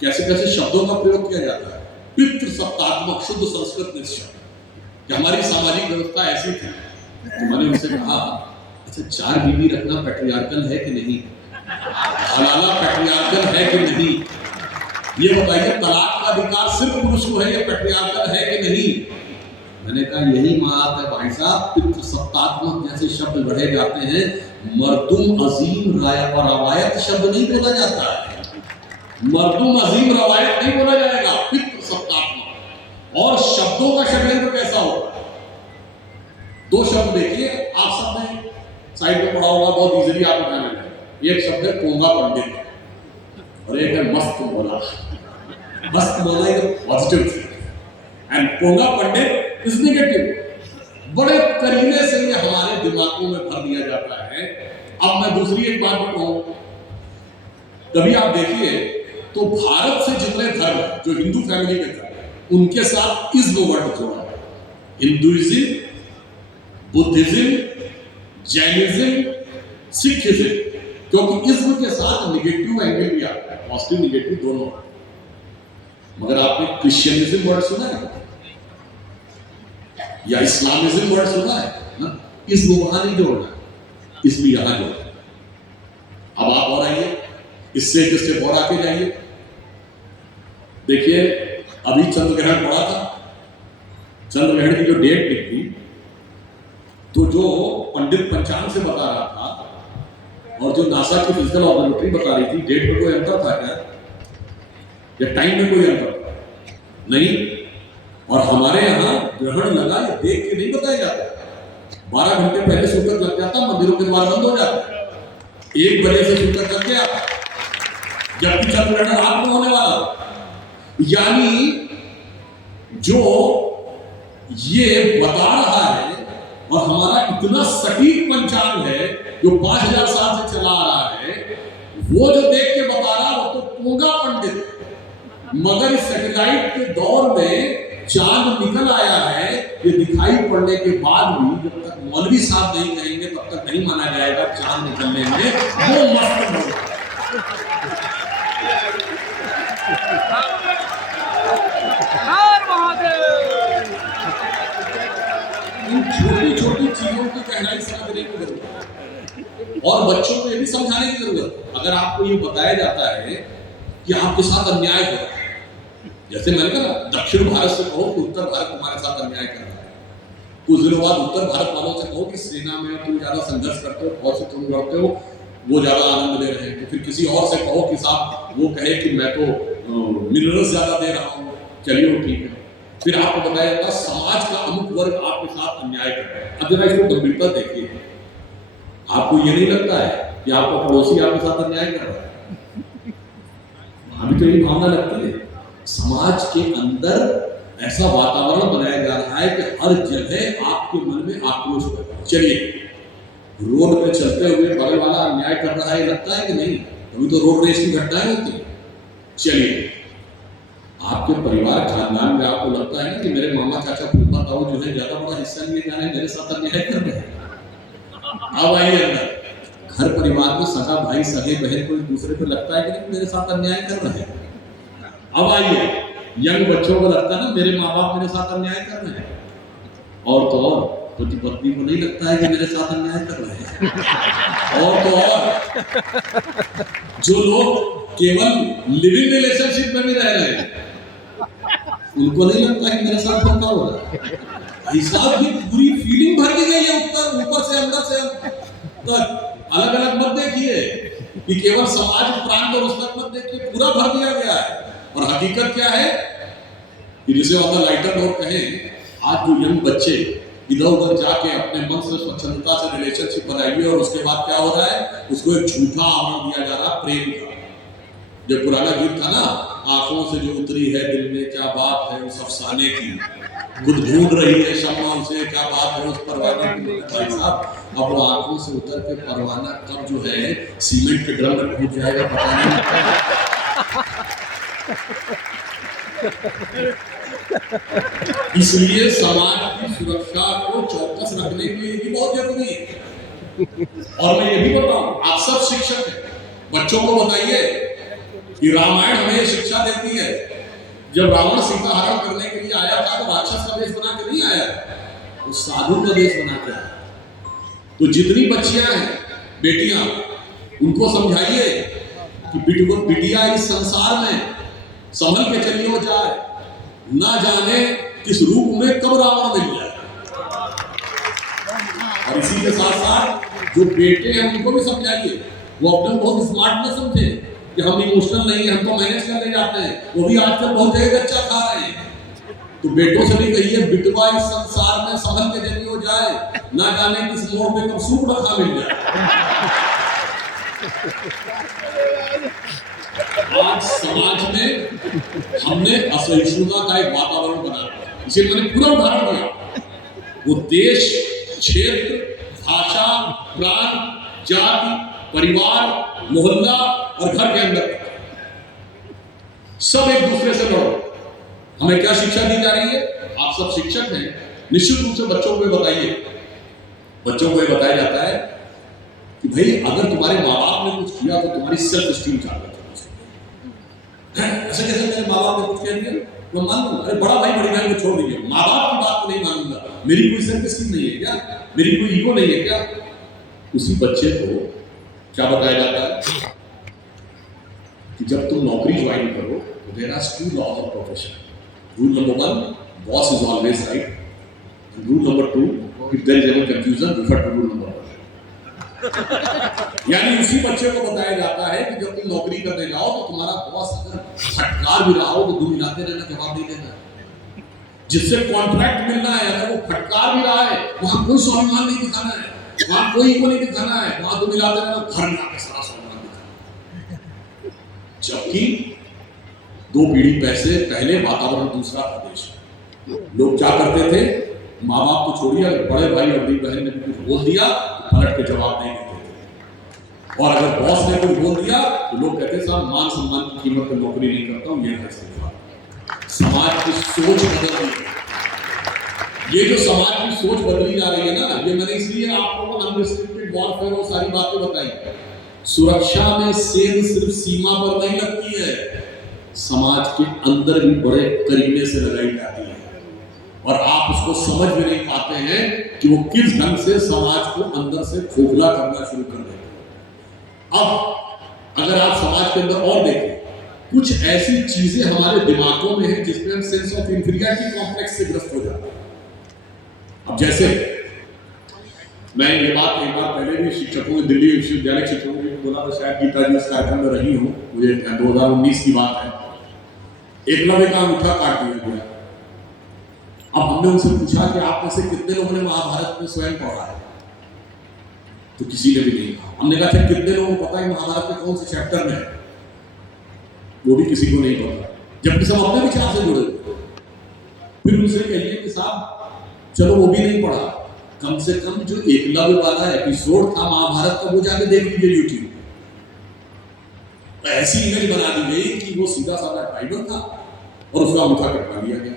कैसे कैसे शब्दों का प्रयोग किया जाता है। पितृसत्तात्मक शुद्ध संस्कृत निश्चय कि हमारी सामाजिक व्यवस्था ऐसी थी। तो मैंने उनसे कहा अच्छा 4 बीवी रखना पैट्रियार्कल है कि नहीं, हलाला पैट्रियार्कल है कि नहीं, ये बताइए तलाक का अधिकार सिर्फ पुरुष को है, ये पैट्रियार्कल है कि नहीं। मैंने कहा यही बात है भाई साहब, पितृसत्तात्मक जैसे शब्द गढ़े जाते हैं, मर्दुम अजीम रवायत शब्द नहीं बोला जाता है, मर्दुम अजीम रवायत नहीं बोला जाएगा, पितृसत्तात्मक। और शब्दों का षड्यंत्र कैसा होगा, 2 शब्द देखिए, आप सब ने साइड में पढ़ा होगा, बहुत इजीली आप उठाने लगे। एक शब्द है पोंगा पंडित और एक है मस्त मौला। मस्त मौला इज पॉजिटिव एंड पोंगा पंडित इज नेगेटिव। बड़े करीने से ये हमारे दिमागों में भर दिया जाता है। अब मैं दूसरी एक बात भी कहूं, कभी आप देखिए तो भारत से जितने धर्म जो हिंदू फैमिली के धर्म, उनके साथ इज्म वर्ड जोड़ा है। हिंदुइज्म, बुद्धिज्म, जैनिज्म, सिखिज्म, क्योंकि इज्म के साथ निगेटिव एंगल भी आता है, पॉजिटिव निगेटिव दोनों। मगर आपने क्रिश्चियनिज्म वर्ड सुना है या इस्लामिज्म वर्ड सुना है ना, इज्म वहां नहीं जोड़ना, इसलिए यहां जोड़ना। अब आप और आइए, इससे एक स्टेप और आके जाइए। देखिए अभी चंद्र ग्रहण पड़ा था, चंद्र ग्रहण की जो डेट निकली तो जो पंडित पंचांग से बता रहा था और जो नासा की फिजिकल ऑब्जर्वेटरी बता रही थी, डेट में कोई अंतर था क्या या टाइम में कोई अंतर था? नहीं। और हमारे यहाँ ग्रहण लगा ये देख के नहीं बताया जाता, 12 घंटे पहले सूतक लग जाता, मंदिरों के द्वार बंद हो जाते, 1 बजे से सूतक लग गया, जबकि चंद्र ग्रहण रात में होने वाला। यानी जो ये बता रहा है और हमारा इतना सटीक पंचांग है जो 5000 साल से चला आ रहा है, वो जो देख के बता रहा वो तो पोंगा पंडित है। मगर इस सैटेलाइट के दौर में चांद निकल आया है, ये दिखाई पड़ने के बाद भी जब तक मौलवी साहब नहीं कहेंगे तब तक नहीं माना जाएगा चांद निकलने में वो मस्त होगा। इन छोटी छोटी चीजों की गहराई समझने की जरूरत है और बच्चों को ये भी समझाने की जरूरत है। अगर आपको ये बताया जाता है कि आपके साथ अन्याय हो रहा है, जैसे मैंने कहा दक्षिण भारत से कहो कि उत्तर भारत तुम्हारे साथ अन्याय कर रहा है, कुछ दिनों बाद उत्तर भारत वालों से कहो कि सेना में तुम ज्यादा संघर्ष करते हो, फौज से तुम लड़ते हो, वो ज्यादा आनंद ले रहे हैं, तो फिर किसी और से कहो कि साहब वो कहे कि मैं तो मिनरल्स ज्यादा दे रहा हूँ, चलिए वो ठीक है। फिर आपको बताया जाता समाज का अमुक वर्ग आपके साथ अन्याय कर रहा है। अब जरा इसको गंभीरता देखिए, आपको ये नहीं लगता है कि आपका पड़ोसी आपके साथ अन्याय कर रहा है? अभी तो ये भावना लगती है। समाज के अंदर ऐसा वातावरण बनाया जा रहा है कि हर जगह आपके मन में आक्रोश पैदा। चलिए रोड पे चलते हुए बगल वाला अन्याय कर रहा है, लगता है कि नहीं? अभी तो रोड रेस की घटनाएं होती है। चलिए आपके परिवार खानदान में आपको लगता है ना कि मेरे मामा चाचा फूफा ताऊ जो है ज्यादा बड़ा हिस्सा लिए जा रहे हैं, मेरे साथ अन्याय कर रहे हैं। अब आइए अंदर, घर परिवार में सगा भाई सगे बहन को एक दूसरे को लगता है कि नहीं मेरे साथ अन्याय कर रहे हैं। अब आइए यंग बच्चों को लगता है ना मेरे माँ बाप मेरे साथ अन्याय कर रहे हैं, और तो और पति पत्नी को नहीं लगता है कि मेरे साथ अन्याय कर रहे हैं। और तो और जो लोग केवल लिविंग रिलेशनशिप में भी रह रहे हैं उनको नहीं लगता कि मेरे साथ धोखा हो रहा है। हिसाब की पूरी फीलिंग भर दी गई है ऊपर से अंदर से तक। अलग अलग मत देखिए कि केवल समाज प्रांत और उस तक मत देखिए, पूरा भर दिया गया है। और हकीकत क्या है कि जिसे वाला लाइटर नोट कहें, आज जो यंग बच्चे इधर उधर जाके अपने मन से स्वच्छंदता से रिलेशनशिप बनाइए और उसके बाद क्या हो रहा है, उसको एक झूठा आवरण दिया जा रहा है प्रेम का। जो पुराना गीत था ना, आंखों से जो उतरी है दिल में क्या बात है उस अफसाने की, खुद ढूंढ रही है शम्मा उसे क्या बात है उस परवाने की। भाई साहब अब वो आंखों से उतर के परवाना कब जो है सीमेंट के ड्रम में कूद जाएगा पता नहीं। इसलिए समाज की सुरक्षा को चौकस रखने के लिए भी बहुत जरूरी है। और मैं ये भी बताऊं, आप सब शिक्षक हैं, बच्चों को बताइए कि रामायण हमें शिक्षा देती है, जब रावण सीता हरण करने के लिए आया था तो राक्षस का देश बना के नहीं आया, वो साधु का देश बना के आया। तो जितनी बच्चियां हैं, बेटियां, उनको समझाइए कि बिटिया इस संसार में संभल के चलिए हो जाए, ना जाने किस रूप में कब रावण मिल जाए। और इसी के साथ साथ जो बेटे हैं उनको भी समझाइए, वो अपने बहुत स्मार्ट न समझे कि हम इमोशनल नहीं है, हम तो मैनेज कर ले जाते हैं, वो भी आजकल बहुत जगह अच्छा खा रहे हैं। तो बेटों से भी कहिए, बिटवा इस संसार में संभल के जनी हो जाए, ना जाने किस मोड़ पे कब सूप रखा मिल जाए। आज समाज में हमने असहिष्णुता का एक वातावरण बनाया, इसे मैंने पूरा उदाहरण दिया। वो देश, क्षेत्र, भाषा, प्रांत, जाति, परिवार, मोहल्ला और घर के अंदर सब एक दूसरे से लड़ो। हमें क्या शिक्षा दी जा रही है? आप सब शिक्षक हैं, निश्चित रूप से बच्चों को बताइए, बच्चों को ये बताया जाता है कि भाई अगर तुम्हारे माँ बाप ने कुछ किया तो तुम्हारी सेल्फ स्टीम चालू है। ऐसे कैसे मेरे माँ बाप ने कुछ कह दिया मैं मान लूंगा? अरे बड़ा भाई बड़ी बहन को छोड़ दीजिए, माँ बाप की बात को नहीं मानूंगा, मेरी कोई सेल्फ स्टीम नहीं है क्या, मेरी कोई ईगो नहीं है क्या? उसी बच्चे को क्या बताया जाता है कि जब तुम नौकरी ज्वाइन करो तो there are two laws of profession. Rule number 1, boss is always right, and rule number 2, if there is any confusion refer to rule number 1। यानी उसी बच्चे को बताया जाता है कि जब तुम नौकरी करने जाओ तो तुम्हारा बॉस अगर फटकार भी रहा हो तो तुम मिलाते रहना, जवाब नहीं देना। जिससे कॉन्ट्रैक्ट मिलना है अगर वो फटकार भी रहा है, वहां कोई स्वाभिमान नहीं दिखाना है, वहां कोई ईगो नहीं दिखाना है, वहां तुम मिलाते रहना, घर में आके सारा स्वाभिमान दिखाना। जबकि 2 पीढ़ी पहले वातावरण दूसरा था देश। लोग क्या करते थे, माँ बाप को छोड़िए, अगर बड़े भाई और बड़ी बहन ने कुछ बोल दिया तो पलट के जवाब नहीं देते थे। और अगर बॉस ने कुछ बोल दिया तो लोग कहते साहब मान सम्मान की कीमत पर नौकरी नहीं करता हूं, ये है समाज की सोच बदल रही है। ये जो समाज की सोच बदली जा रही है ना, ये मैंने इसलिए आपको अनरिस्ट्रिक्टेड वॉरफेयर और सारी बातें बताई। सुरक्षा में सेंध सिर्फ सीमा पर नहीं लगती है, समाज के अंदर भी बड़े करीने से लगाई जाती है, और आप उसको समझ में नहीं पाते हैं कि वो किस ढंग से समाज को अंदर से खोखला करना शुरू कर देते हैं। अब अगर आप समाज के अंदर और देखें, कुछ ऐसी चीजें हमारे दिमागों में हैं जिसमें हम सेंस ऑफ इंफीरियरिटी कॉम्प्लेक्स से ग्रस्त हो जाते हैं। अब जैसे मैं ये बात एक बार पहले भी शिक्षकों में, दिल्ली विश्वविद्यालय शिक्षकों को बोला था, शायद गीता जी इस कार्यक्रम में रही हूँ, मुझे 2019 की बात है। एकलव्य का अंगूठा काट दिया गया। अब हमने उनसे पूछा कि आप में से कितने लोगों ने महाभारत में स्वयं पढ़ा है, तो किसी ने भी नहीं कहा। हमने कहा था कितने लोगों को पता है महाभारत के कौन से चैप्टर में है, वो भी किसी को नहीं पता, जबकि सब अपने विचार से जुड़े हुए। फिर उनसे कहिए कि साहब चलो वो भी नहीं पढ़ा, कम से कम जो एकलव्य वाला एपिसोड था महाभारत का वो जाके देख लीजिए यूट्यूब। ऐसी इमेज बना दी गई कि वो सीधा साधा ट्राइबल था और उसका अंगूठा कटवा दिया गया।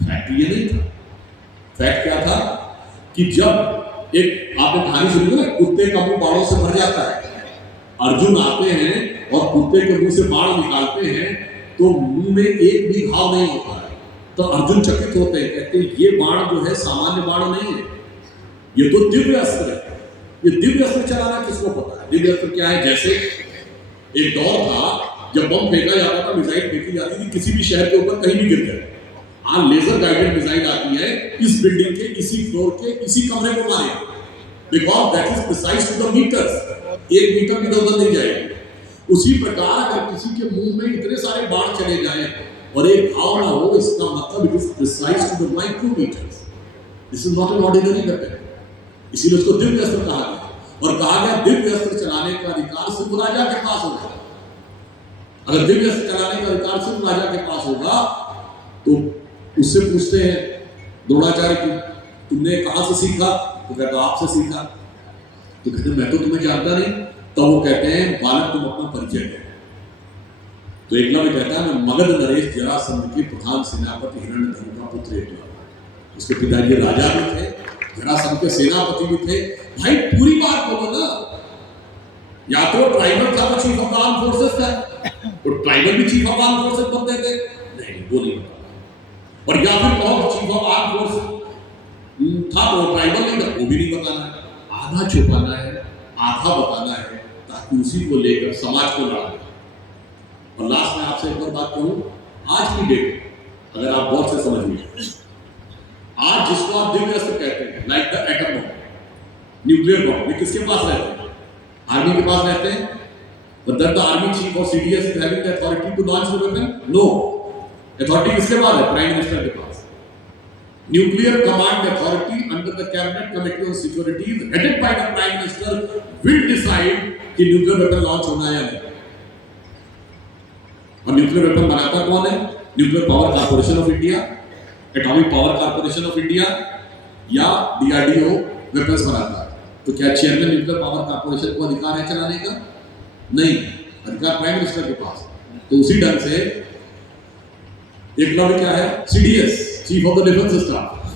फैक्ट ये नहीं था। फैक्ट क्या था कि जब एक आपने कहानी सुनी ना, कुत्ते का मुंह बाणों से भर जाता है, अर्जुन आते हैं और कुत्ते के मुंह से बाण निकालते हैं तो मुंह में एक भी घाव नहीं होता है। तो अर्जुन चकित होते हैं, कहते हैं ये बाण जो है सामान्य बाण नहीं है, ये तो दिव्य अस्त्र है। ये दिव्य अस्त्र चलाना किसको पता है? दिव्य अस्त्र क्या है? जैसे एक दौर था जब बम फेंका जाता था, मिसाइल फेंकी जाती थी किसी भी शहर के ऊपर कहीं भी गिर जाए। आज लेजर गाइडेड मिसाइल आती है, इस बिल्डिंग के, इसी फ्लोर के, इसी कमरे को मारेगी, because that is precise to the metres, 1 metre भी इधर नहीं जाएगी। उसी प्रकार अगर किसी के मुंह में इतने सारे बाण चले जाए और एक घाव ना हो, इसका मतलब it is precise to the micrometres. This is not an ordinary weapon, इसीलिए उसको दिव्य अस्त्र कहा गया। और कहा गया दिव्य अस्त्र चलाने का अधिकार सिर्फ राजा के पास होगा। अगर दिव्य अस्त्र चलाने का अधिकार सिर्फ राजा के पास होगा तो उससे पूछते हैं द्रोणाचार्य की तुमने कहां से सीखा? तो कहता आपसे सीखा। तो कहते मैं तो तुम्हें जानता नहीं। तो वो कहते हैं बालक तुम अपना परिचय दो। तो एकलव्य कहता है मैं मगध नरेश जरासंध के प्रधान सेनापति हिरण्यधनु का पुत्र एकलव्य। उसके पिताजी राजा भी थे जरासंध के सेनापति भी थे। भाई पूरी बात बोलो ना, या तो ट्राइबल था तो चीफ ऑफ आर्म फोर्सेस था, तो ट्राइबल भी चीफ ऑफ आर्म फोर्सेस बनते थे, नहीं वो नहीं बताना। और या फिर कहो चीफ ऑफ आर्म फोर्स था तो ट्राइबल नहीं था, वो भी नहीं बताना है। आधा छुपाना है, आधा बताना है, ताकि उसी को लेकर समाज को लड़ाना। और लास्ट में आपसे एक और बात कहूं, आज की डेट अगर आप बहुत से समझिए, आज जिसको आप दिव्य अस्त्र कहते हैं, like the atom bomb, nuclear bomb, ये किसके पास रहते हैं? आर्मी के पास रहते हैं। But that the army chief or CDS is having the authority to launch the weapon? No. Authority किसके पास है? प्राइम मिनिस्टर के पास। Nuclear command authority under the cabinet committee on security is headed by the prime minister will decide कि nuclear weapon launch होना है या नहीं। और nuclear weapon बनाता कौन है? Nuclear Power Corporation of India, Atomic Power Corporation of India या DRDO weapons बनाता है। तो क्या चेयरमैन न्यूक्लियर पावर कॉर्पोरेशन को अधिकार है चलाने का? नहीं, अधिकार प्राइम मिनिस्टर के पास। तो उसी ढंग से एक लॉ क्या है? CDS, chief of the defence staff,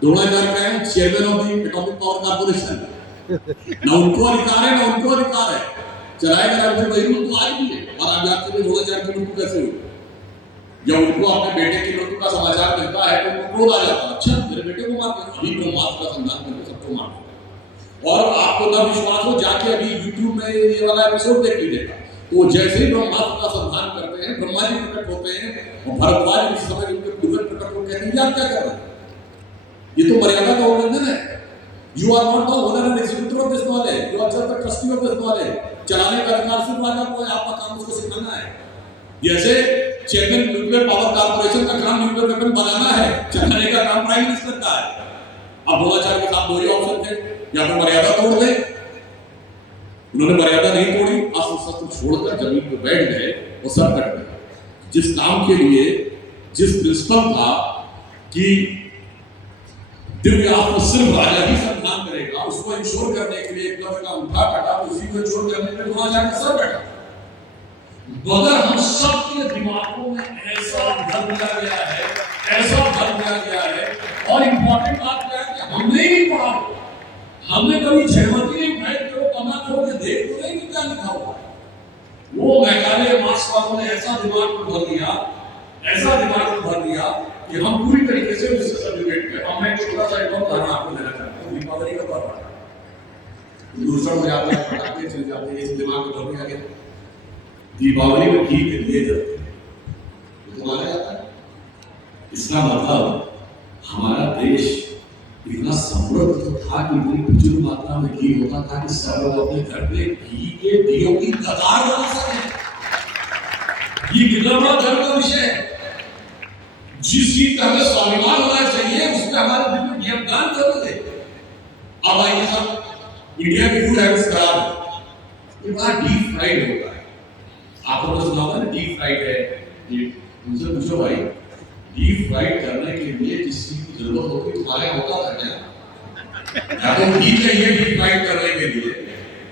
Dronacharya क्या है? Chairman of the atomic power corporation. ना उनको अधिकार है ना उनको अधिकार है, चलाएगा राजभर वही रूल तो आज भी है। और आप जानते हैं द्रोणाचार्य की मृत्यु कैसे हुई? जब उनको अपने बेटे की मृत्यु का समाचार मिलता है तो उनको क्रोध आ जाता है, अच्छा मेरे बेटे को मार दिया, अभी ब्रह्मास्त्र का संधान करके सबको मार दिया। और आपको ना विश्वास हो, जाके अभी YouTube में ये वाला एपिसोड देख लीजिएगा। तो जैसे ही ब्रह्मास्त्र का संधान करते हैं, ब्रह्मा जी प्रकट होते हैं और भरद्वाज इस समय उनके पूर्वज प्रकट होकर कहते हैं आप क्या कर रहे हैं? ये तो मर्यादा का उल्लंघन है। You are not the owner and executive of this knowledge, you are just the trustee of this knowledge. चलाने का अधिकार सिर्फ राजा को है, आपका काम उसको सिखाना है। जैसे चेयरमैन न्यूक्लियर पावर कॉर्पोरेशन का काम न्यूक्लियर वेपन बनाना है, चलाने का काम प्राइम मिनिस्टर का है। अब द्रोणाचार्य के साथ दो ही ऑप्शन थे, या तो मर्यादा तोड़ दे, उन्होंने मर्यादा नहीं तोड़ी, अस्त्र शस्त्र छोड़कर जमीन पर बैठ गए और सब कट गए। जिस काम के लिए, जिस प्रिंसिपल था कि दिव्य अस्त्र सिर्फ राजा ही संधान करेगा, उसको इंश्योर करने के लिए एकलव्य का अंगूठा कटा, उसी को इंश्योर करने में द्रोणाचार्य का सर कटा। मगर हम सबके दिमागों में ऐसा भर दिया गया है, ऐसा भर दिया गया है। और इंपॉर्टेंट बात क्या है कि हमने ही पढ़ा, हमने कभी जयमती ने बैठ के वो पन्ना खोल के देख तो नहीं कि क्या लिखा हुआ है। वो मैकाले मार्क्स वालों ने ऐसा दिमाग में भर दिया, ऐसा दिमाग में भर दिया कि हम पूरी तरीके से उससे सब्जुगेट कर। अब मैं छोटा सा एक उदाहरण आपको देना चाहता हूँ। दीपावली का पर्व आता है, दूसरा हो जाता है, पटाखे चल जाते हैं, इस दिमाग में भर दिया गया। दीपावली में घी के दिए जाते हैं, तो माना जाता है। इसका मतलब हमारा देश इतना समृद्ध था कि इतनी प्रचुर मात्रा में घी होता था कि सब लोग अपने घर पे घी के दियों की कतार बना सके। ये कितना बड़ा गर्व का विषय है। जिस चीज का हमें स्वाभिमान होना चाहिए उसमें हमारे दिल में योगदान जरूर है। अब आइए सब, इंडिया की फूड हैबिट्स खराब है, ये बड़ा डीप फ्राइड होता है। आपको तो सुना होगा ना, डीप फ्राइड है। ये मुझसे पूछो भाई, डीप फ्राइड करने के लिए जिस चीज की जरूरत होती है तुम्हारे होता था क्या? या तो घी चाहिए डीप फ्राइड करने के लिए,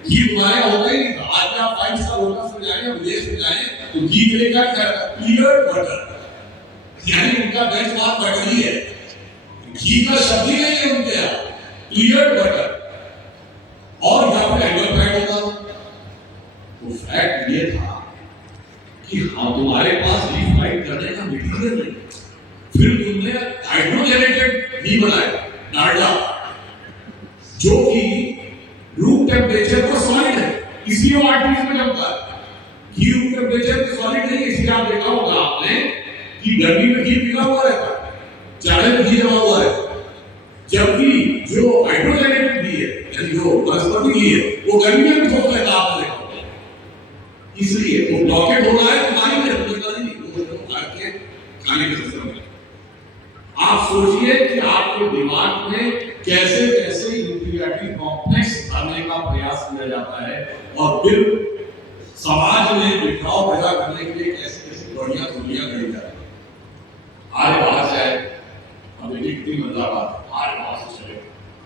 घी तुम्हारे होता ही नहीं था। आज आप 5 स्टार होटल में जाएं, विदेश में जाएं, तो घी के लिए क्या कहता है? क्लियर बटर, यानी उनका बेंचमार्क बटर ही है। घी का शब्द ही नहीं है उनके यहाँ, क्लियर बटर। और यहाँ पे एनिमल फैट होता। तो फैक्ट ये था कि हाँ तुम्हारे पास डीप फ्राइड करने का मटेरियल नहीं, फिर तुमने हाइड्रोजनेटेड घी बनाया, डालडा, जो कि रूम टेम्परेचर पर सॉलिड है, इसी आर्टरीज में जमता है। घी रूम टेम्परेचर पर सॉलिड नहीं है, इसलिए आप देखा होगा आपने कि गर्मी में घी पिघला हुआ रहता है, जाड़े में घी जमा हुआ है। जबकि जो हाइड्रोजनेटेड घी है, यानी जो वनस्पति घी है, वो गर्मी में ठोस रहता है, आपने देखा होगा। इसलिए वो ब्लॉकेट हो रहा है तो पानी में खाने के सिस्टम में। आप सोचिए कि आपके दिमाग में कैसे कैसे इंफीरियरिटी कॉम्प्लेक्स भरने का प्रयास किया जाता है, और फिर समाज में बिखराव पैदा करने के लिए कैसे कैसे बढ़िया गोलियां गढ़ी जाती है। आज बाहर से आए, अब देखिए कितनी मजेदार बात है, आज बाहर से चले,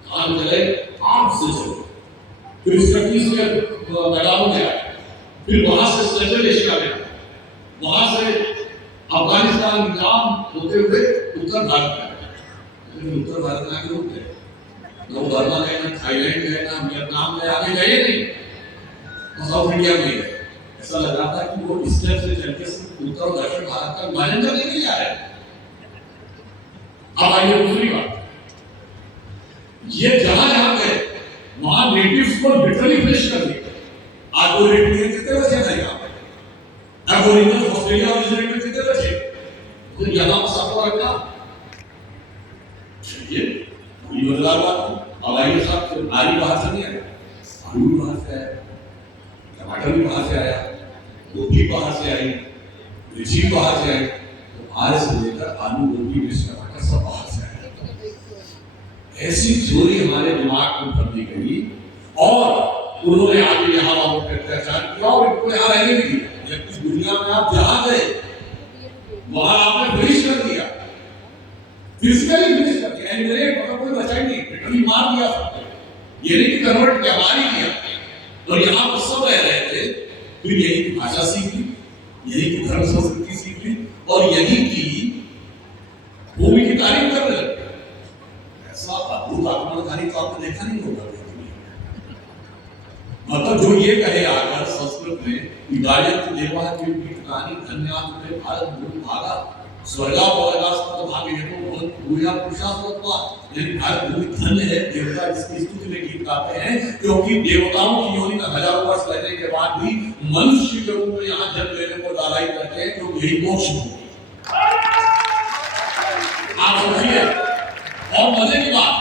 काम चले, आम से चले, फिर स्टडीज के मैदान में आए, फिर वहां से सेंट्रल एशिया में, वहां से अफगानिस्तान काम होते हुए उत्तर भारत में, उत्तर भारत में आगे रुक गए। ना बर्मा गए, ना थाईलैंड गए, ना वियतनाम गए, आगे गए नहीं, तो साउथ इंडिया में गए। ऐसा लग रहा था कि वो स्टेप से चल के उत्तर और दक्षिण भारत का विभाजन करने के लिए आ रहे हैं। अब आइए दूसरी बात, ये जहां जहां गए वहां नेटिव्स को लिटरली फिनिश कर दिया। आज वो रेट कितने बचे हैं यहाँ पे, एबोरिजिनल ऑस्ट्रेलिया ओरिजिनेट में कितने बचे, तो यहाँ मसाफा रखना चलिए कोई मजेदार बात। अब आइए साहब, आलू बाहर से नहीं आया, आलू भी बाहर से आया, टमाटर भी बाहर से आया, गोभी बाहर से आई, मिर्ची बाहर से आई, तो आज से लेकर आलू, गोभी, मिर्च, टमाटर सब बाहर से आया। ऐसी थ्योरी हमारे दिमाग में भर दी गई और उन्होंने आगे यहाँ वालों पर अत्याचार किया और इनको यहाँ रहने भी दिया। जबकि दुनिया में आप जहां गए वहां आपने फिनिश कर दिया, फिजिकली फिनिश कर दिया, मतलब कोई बचा ही नहीं, लिटरली मार दिया सबको। ये नहीं कि कन्वर्ट किया, मार ही दिया। और यहाँ पर सब रह रहे थे, फिर यही की भाषा सीख ली, यही की धर्म संस्कृति सीख ली और यही की भूमि की तारीफ करने लगे। ऐसा अद्भुत आक्रमणकारी तो आपने देखा नहीं होगा। मतलब जो ये कहे आकर संस्कृत में गायत्री देवा की कहानी धन्यात्म भारत भूमि भागा स्वर्गा पौर्गास्पद भाग्य हेतु बहुत भूया पुरुषार्थत्वा, यानी भारत भूमि धन्य है। देवता जिसकी स्तुति में गीत गाते हैं क्योंकि देवताओं की योनि में हजारों वर्ष रहने के बाद भी मनुष्य के रूप में यहाँ जन्म लेने को दालाई करते हैं क्योंकि यही मोक्ष भूमि। आप सोचिए, और मजे की बात,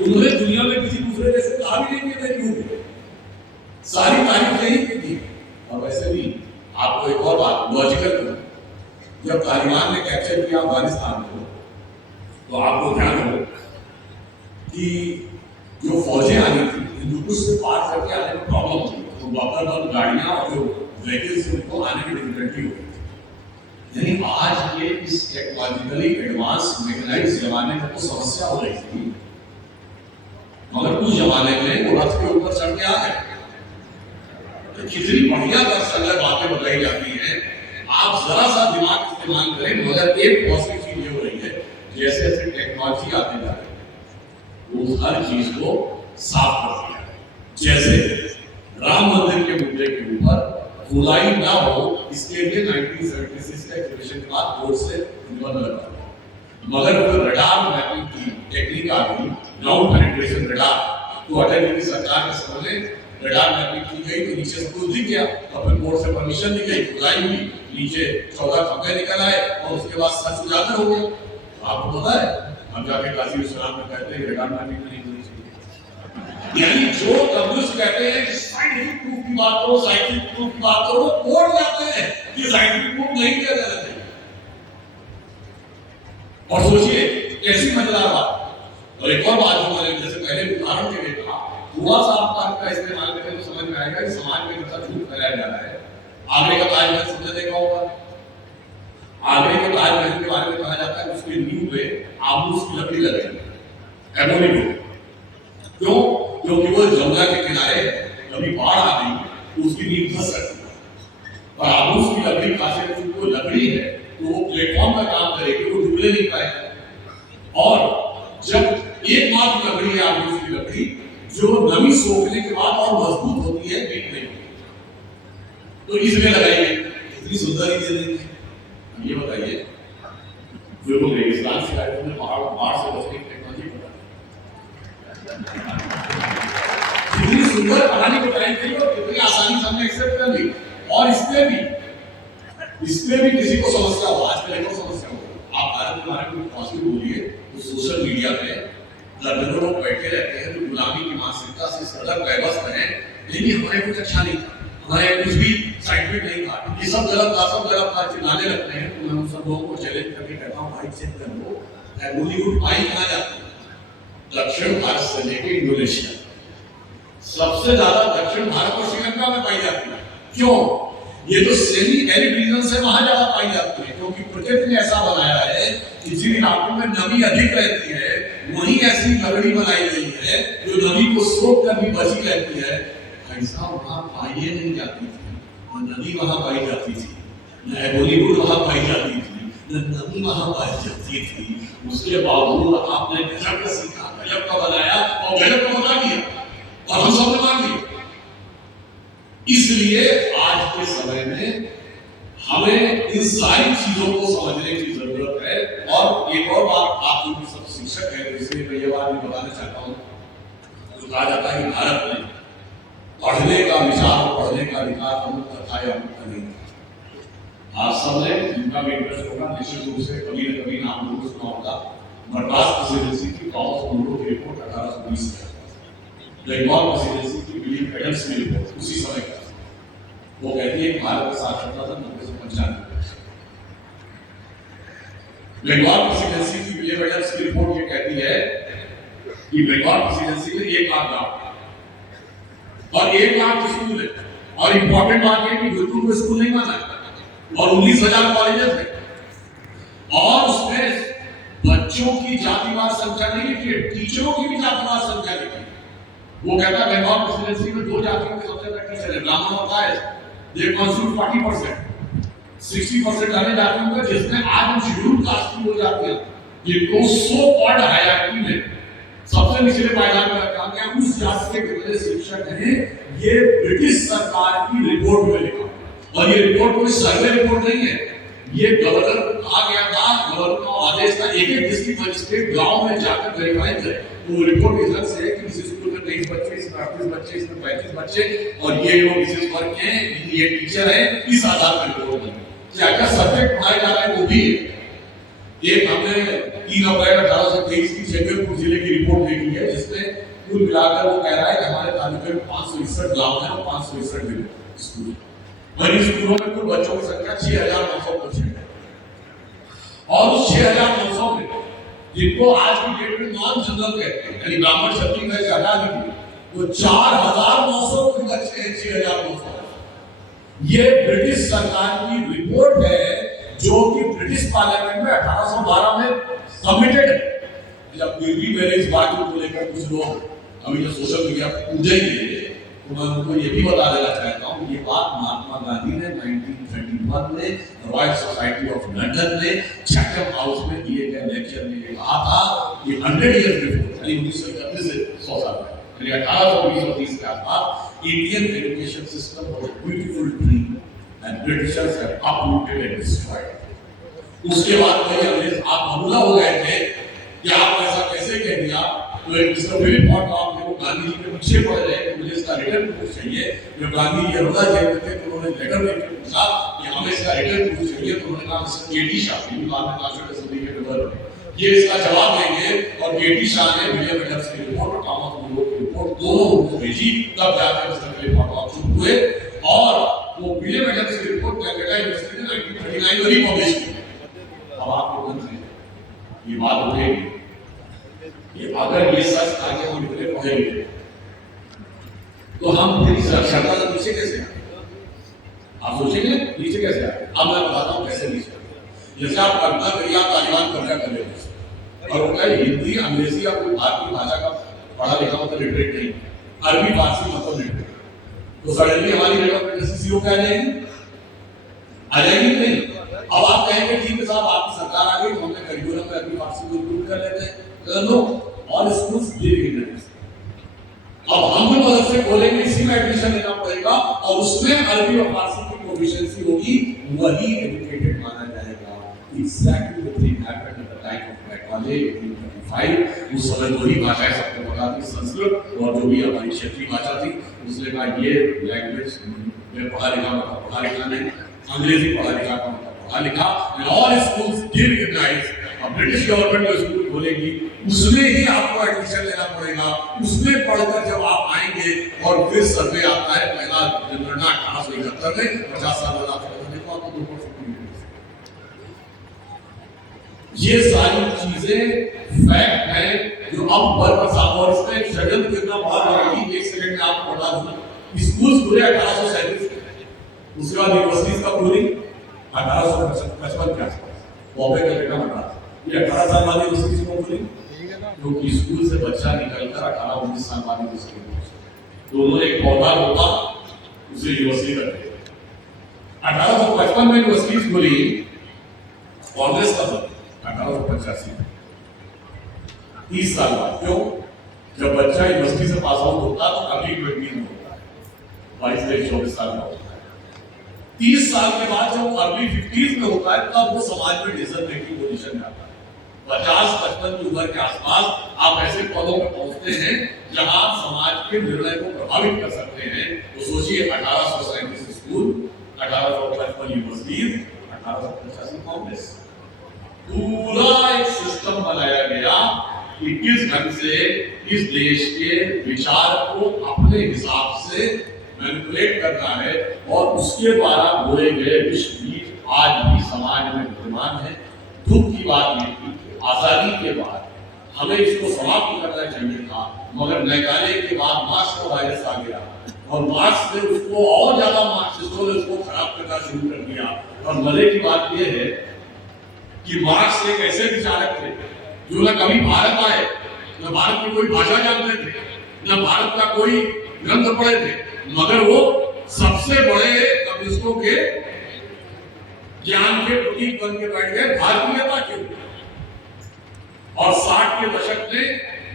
उन्होंने दुनिया में किसी दूसरे देश को कहा भी नहीं कि नहीं होगी, सारी तारीफ यही की थी। और वैसे भी आपको एक और बात लॉजिकल करूं, जब तालिबान ने कैप्चर किया अफगानिस्तान को, तो आपको ध्यान हो कि जो फौजें आई थी हिंदुकुश से पार करके आने में प्रॉब्लम थी, तो बम गाड़ियां और जो व्हीकल्स उनको आने में डिफिकल्टी हो गई थी। यानी आज के इस टेक्नोलॉजिकली एडवांस मैकेनाइज्ड जमाने में तो समस्या हो रही थी, मगर उस जमाने में वो रथ के ऊपर चढ़ के आ गए। तो कितनी बढ़िया दरअसल बातें बताई जाती हैं, आप जरा सा दिमाग इस्तेमाल करें। मगर एक पॉजिटिव चीज ये हो रही है, जैसे जैसे टेक्नोलॉजी आते जा रही है वो हर चीज को साफ कर दिया है। जैसे राम मंदिर के मुद्दे के ऊपर खुदाई ना हो, इसके लिए 1976 का एक्सपेडिशन के बाद बोर्ड से निबंध लगा, मगर फिर रडार मैपिंग की टेक्निक आ गई, ग्राउंड पेनिट्रेशन रडार, तो अटल जी की सरकार के समय में रडार मैपिंग की गई, तो नीचे सब कुछ दिख गया, और फिर बोर्ड से परमिशन दी गई, खुदाई हुई, नीचे 14 खंभे निकल आए और उसके बाद सच उजागर हो गया। तो आपको पता है हम जाके काशी विश्वनाथ में कहते हैं रडार मैपिंग नहीं होनी चाहिए। यानी जो कम्युनिस्ट कहते हैं साइंटिफिक प्रूफ की बात करो, साइंटिफिक प्रूफ की बात करो, कोर्ट जाते हैं कि साइंटिफिक प्रूफ नहीं दिया जाना चाहिए। और सोचिए कैसी मजेदार बात। और एक और बात जो मैंने जैसे पहले उदाहरण के लिए कहा, थोड़ा सा आप का इस्तेमाल करें तो समझ में आएगा कि समाज में कितना झूठ फैलाया जा रहा है। आगरे का ताजमहल सबने देखा होगा, आगरे के ताजमहल के बारे में कहा जाता है उसके नींव पे आमूस की लकड़ी लगेगी, एबोनी को। क्यों? क्योंकि वो जमुना के किनारे कभी बाढ़ आ गई तो उसकी नींव धंस सकती है, और आमूस की लकड़ी खासियत चूंकि वो लकड़ी है तो वो प्लेटफॉर्म का काम करेगी, वो डूबने नहीं पाएगा। और जब एकमात्र लकड़ी है आमूस की लकड़ी जो नमी सोखने के बाद और मजबूत होती है, बीट नहीं होती, तो इसमें लगाइए कितनी सुंदर ही दे देंगे। ये बताइए जो लोग रेगिस्तान से आए थे पहाड़ बाढ़ से बचने की टेक्नोलॉजी कितनी सुंदर कहानी बताई गई और कितनी आसानी से हमने एक्सेप्ट कर ली। और इसमें भी किसी को समस्या हो, आजकल एक समस्या हो, आप भारत के बारे में पॉजिटिव बोलिए तो सोशल मीडिया पे दर्जनों लोग बैठे रहते हैं जो गुलामी की मानसिकता से इस कदर व्यवस्थ है, लेकिन हमारे कुछ अच्छा नहीं था, हमारे कुछ भी साइंटिफिक नहीं था, ये सब गलत था, चिल्लाने लगते हैं। तो मैं उन सब लोगों को चैलेंज करके कहता हूँ भाई चेक कर लो, बॉलीवुड पाई कहाँ जाती है? दक्षिण भारत से लेकर इंडोनेशिया, सबसे ज्यादा दक्षिण भारत और श्रीलंका में पाई जाती है। क्यों? ये तो सेमी एरिड रीजन से वहां ज्यादा पाई जाती है, क्योंकि प्रकृति ने ऐसा बनाया है कि जिन इलाकों में नमी अधिक रहती है वहीं ऐसी लकड़ी बनाई गई है जो नमी को सोख कर भी बची रहती है। ऐसा वहां पाई नहीं जाती थी, न नदी वहां पाई जाती थी, न बॉलीवुड वहां पाई जाती थी, न नमी वहां पाई जाती थी। उसके बावजूद आपने गजब का सीखा, गजब का बनाया और गलत को बता दिया और हम सबने मान लिया। इसलिए आज के समय में हमें इन सारी चीजों को समझने की जरूरत है। और एक और बात, आप लोग सब शिक्षक हैं, इसलिए मैं ये बात भी बताना चाहता हूँ। तो कहा जाता है कि भारत में पढ़ने का विचार, पढ़ने का अधिकार अमुक्त था या अमुक्त नहीं था। आप सबने जिनका भी इंटरेस्ट होगा निश्चित रूप से कभी न कभी नाम जरूर सुना होगा मद्रास प्रेसिडेंसी की टॉमस मुनरो की रिपोर्ट 1820 में, बंगाल प्रेसिडेंसी की विलियम एडम्स की रिपोर्ट उसी समय का। वो कहती है भारत का साक्षरता दर 90 से 95। बंगाल प्रेसिडेंसी की विलियम एडम्स की रिपोर्ट ये कहती है कि बंगाल प्रेसिडेंसी में 1 लाख गांव और 1 लाख स्कूल है। और इंपॉर्टेंट बात है कि बिल्कुल को स्कूल नहीं माना और 19,000 कॉलेजेस है। और उसमें बच्चों की जातिवार संख्या नहीं लिखी है, टीचरों की भी जातिवार संख्या लिखी है। वो कहता है बंगाल प्रेसिडेंसी में 2 जातियों के सबसे ज्यादा टीचर है, ब्राह्मण और कायस्थ। ये कॉन्स्टिट्यूट 40%, 60% अन्य जातियों का, जिसमें आज हम शेड्यूल कास्ट की हो जाती है, जिनको सो कॉल्ड हायरार्की में सबसे निचले पायदान में रखा गया। उस जाति के कितने शिक्षक हैं, ये ब्रिटिश सरकार की रिपोर्ट में लिखा। और ये रिपोर्ट कोई सर्वे रिपोर्ट नहीं है, ये गवर्नर कहा गया था, गवर्नर का आदेश था एक डिस्ट्रिक्ट मजिस्ट्रेट गांव में जाकर वेरीफाई करे। तो रिपोर्ट इस तरह से है कि इस स्कूल में 23 बच्चे, इसमें 38 बच्चे, इसमें 35 बच्चे और ये लोग इस वर्ग के हैं, ये टीचर है, इस आधार पर रिपोर्ट बनी। क्या क्या सब्जेक्ट पढ़ाया जा रहा है वो भी है। एक हमने 3 अप्रैल 1823 की जगदलपुर जिले की रिपोर्ट देखी है, जिसमें कुल मिलाकर वो कह रहा है कि हमारे तालुके में 561 गांव हैं और 561 स्कूल हैं। और इन स्कूलों में कुल बच्चों की संख्या 6,900 है। और उस 6,900 में जिनको आज की डेट में नॉन जनरल कहते हैं, यानी ब्राह्मण क्षत्रिय में से हटा दीजिए, वो 4,900 बच्चे हैं। 6,900 ये ब्रिटिश सरकार की रिपोर्ट है, जो कि ब्रिटिश पार्लियामेंट में 1812 में सबमिटेड है। जब फिर भी मेरे इस बात को लेकर कुछ लोग अभी जो सोशल मीडिया पर कूदेंगे, तो मैं उनको ये भी बता देना चाहता हूँ, ये बात महात्मा गांधी ने 1931 में रॉयल सोसाइटी ऑफ लंदन में चैथम हाउस में दिए गए लेक्चर में ये कहा था कि 100 ईयर बिफोर, यानी 1931 से 100 साल पहले, यानी 1820 के आसपास, Indian education system was a beautiful dream and Britishers have uprooted and destroyed। उसके बाद कई अंग्रेज आप हमला हो गए थे कि आप ऐसा कैसे कह दिया। तो एक मिस्टर फिलिप हॉटलॉक थे, वो गांधी जी के पीछे पड़ रहे कि मुझे इसका रिटर्न प्रूफ चाहिए। जब गांधी जी यमुना जेल में थे तो उन्होंने लेटर लिख के पूछा कि हमें इसका रिटर्न प्रूफ चाहिए। तो उन्होंने कहा मिस्टर केटी शाह, बाद में नेशनल असेंबली के मेंबर, ये इसका जवाब देंगे। और केटी शाह ने विलियम एडम्स की रिपोर्ट और टॉमस मुनरो की रिपोर्ट दोनों उनको भेजी। तब जाकर मिस्टर फिलिप हॉटलॉक चुप हुए और वो विलियम एडम्स की रिपोर्ट कैलकाटा यूनिवर्सिटी ने 1939 में रिपब्लिश की। अब आप लोगों ने ये बात उठेगी कि अगर ये सच था कि हम इतने पढ़े लिखे, तो हम फिर साक्षरता से नीचे कैसे आए? आप सोचेंगे नीचे कैसे आए? अब मैं बताता हूँ कैसे नीचे आए। जैसे आप कल्पना करिए, आप तालिबान कब्जा कर लेते और उनका हिंदी, अंग्रेजी या कोई भारतीय भाषा का पढ़ा लिखा मतलब लिटरेट नहीं, अरबी फारसी मतलब लिटरेट, तो सडनली हमारी लेवल पे एससीओ क्या आ जाएगी नहीं। अब आप कहेंगे ठीक है साहब, आपकी सरकार आ गई तो हमने करिकुलम में अरबी फारसी को इंक्लूड कर लेते हैं। No, all schools give. अब हम भी मदद से खोलेंगे, इसी में एडमिशन लेना पड़ेगा और उसमें अरबी और फारसी की प्रोफिशिएंसी होगी, वही एजुकेटेड माना जाएगा। Exactly the thing happened at the time of Macaulay 1835। उस समय दो ही भाषाएं सबको पता थी, संस्कृत और जो भी हमारी क्षेत्रीय भाषा थी। उसने कहा ये लैंग्वेज में पढ़ा लिखा मतलब पढ़ा लिखा नहीं, अंग्रेजी पढ़ा लिखा का मतलब पढ़ा लिखा। And all schools give recognise. अब ब्रिटिश गवर्नमेंट जो स्कूल खोलेगी उसमें ही आपको एडमिशन लेना पड़ेगा। उसमें पढ़कर जब आप आएंगे और फिर सर्वे आता है, पहला जनगणना 1871 में 50 साल बाद आपको आपको 2% मिलेगा। ये सारी चीजें फैक्ट है जो अब वर्क साहब, और इसमें षड्यंत्र कितना बड़ा होगी, एक सेकंड में आपको बता दूं। स्कूल खुले 1837 उसके बाद यूनिवर्सिटीज का पूरी 1855 के आसपास, बॉम्बे कलकत्ता मद्रास, ये 18 साल बाद यूनिवर्सिटीज को खुली, क्योंकि स्कूल से बच्चा निकलकर 18-19 साल बाद यूनिवर्सिटी पहुंचा। तो उन्होंने एक पौधा रोपा, उसे यूनिवर्सिटी कर दिया। 1855 में यूनिवर्सिटीज खुली, कांग्रेस का 1885 30 साल बाद। क्यों? जब बच्चा यूनिवर्सिटी से पास आउट होता है तो अर्ली 20 में होता है, 22-24 साल का होता है। 30 साल के बाद जब अर्ली 50s में होता है तब वो समाज में डिसीजन मेकिंग पोजीशन में आता है। 50-55 की उम्र के आसपास आप ऐसे पदों पर पहुंचते हैं जहां समाज के निर्णय को प्रभावित कर सकते हैं। तो सोचिए 1837 स्कूल, 1855 यूनिवर्सिटीज, 1885 कांग्रेस, पूरा एक सिस्टम बनाया गया कि किस ढंग से इस देश के विचार को अपने हिसाब से मैनिपुलेट करना है, और उसके द्वारा बोले गए विश्व बीज आज भी समाज में विद्यमान है। दुख की बात ये थी आजादी के बाद हमें इसको समाप्त करना चाहिए था, मगर नैकाने के बाद मार्क्स का वायरस आ गया और मार्क्स ने उसको और ज्यादा मार्क्सिस्टों ने उसको खराब करना शुरू कर दिया। और मजे की बात यह है कि मार्क्स एक ऐसे विचारक थे जो न कभी भारत आए, न भारत की कोई भाषा जानते थे, न भारत का कोई ग्रंथ पढ़े थे, मगर वो सबसे बड़े कम्युनिस्टों के ज्ञान के प्रतीक बन के बैठ गए भारतीयता के ऊपर। और 60 के दशक में,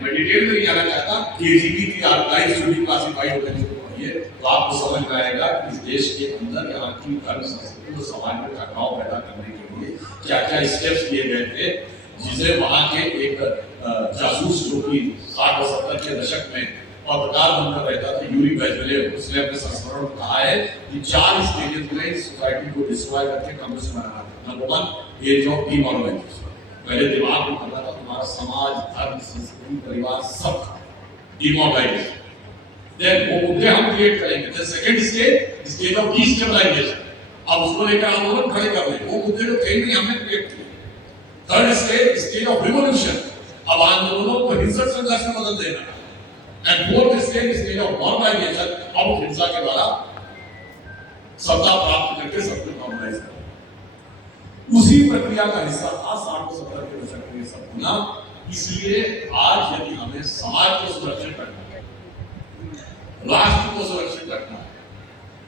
मैं डिटेल में नहीं आना चाहता, केजीबी की आर्काइव्स जो भी क्लासिफाई होते हैं उसको पढ़िए तो आपको समझ में आएगा कि इस देश के अंदर यहाँ की धर्म संस्कृति और समाज में टकराव पैदा करने के लिए क्या क्या स्टेप्स लिए गए थे, जिसे वहां के एक जासूस जो कि 60 और 70 के दशक में पत्रकार बनकर रहता था, यूरी बेजलेव, उसने अपने संस्मरण में कहा है कि 4 स्टेजेस में इस सोसाइटी को डिस्ट्रॉय करके कम्युनिस्ट बनाना था। नंबर 1 एज ऑफ डीमोरलाइजेशन, पहले दिमाग में करना था तुम्हारा समाज, धर्म, संस्कृति, परिवार सब डीमोरलाइजेशन। देन वो मुद्दे हम क्रिएट करेंगे। Then second stage of destabilisation, अब उसको लेकर आंदोलन खड़े कर रहे हैं, वो मुद्दे तो थे नहीं, हमने क्रिएट किए। थर्ड स्टेज ऑफ रिवॉल्यूशन, अब आंदोलनों को हिंसक संघर्ष में बदल देना। And fourth stage of normalisation, अब हिंसा के द्वारा सत्ता प्राप्त करके सबको नॉर्मलाइज करना। उसी प्रक्रिया का हिस्सा था 60-70 के दशक में सब होना। इसलिए आज यदि हमें समाज को सुरक्षित रखना है, राष्ट्र को सुरक्षित रखना है,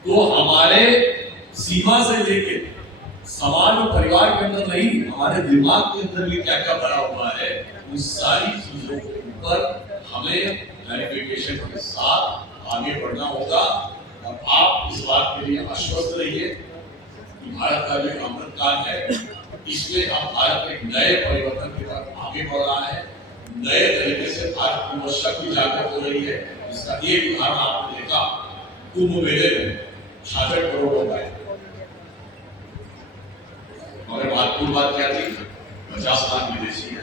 तो हमारे सीमा से लेके समाज और परिवार के अंदर नहीं, हमारे दिमाग के अंदर भी क्या क्या भरा हुआ है, उस सारी चीजों के ऊपर हमें क्लैरिफिकेशन के साथ आगे बढ़ना होगा। और आप इस बात के लिए आश्वस्त रहिए कि भारत का जो अमृत काल है, इसमें अब भारत एक नए परिवर्तन की तरफ आगे बढ़ रहा है। नए तरीके से भारत की वो शक्ति जागृत हो रही है। इसका एक उदाहरण आपने देखा कुंभ मेले में 66 करोड़ लोग आए, मगर महत्वपूर्ण बात क्या थी? 50 लाख विदेशी है।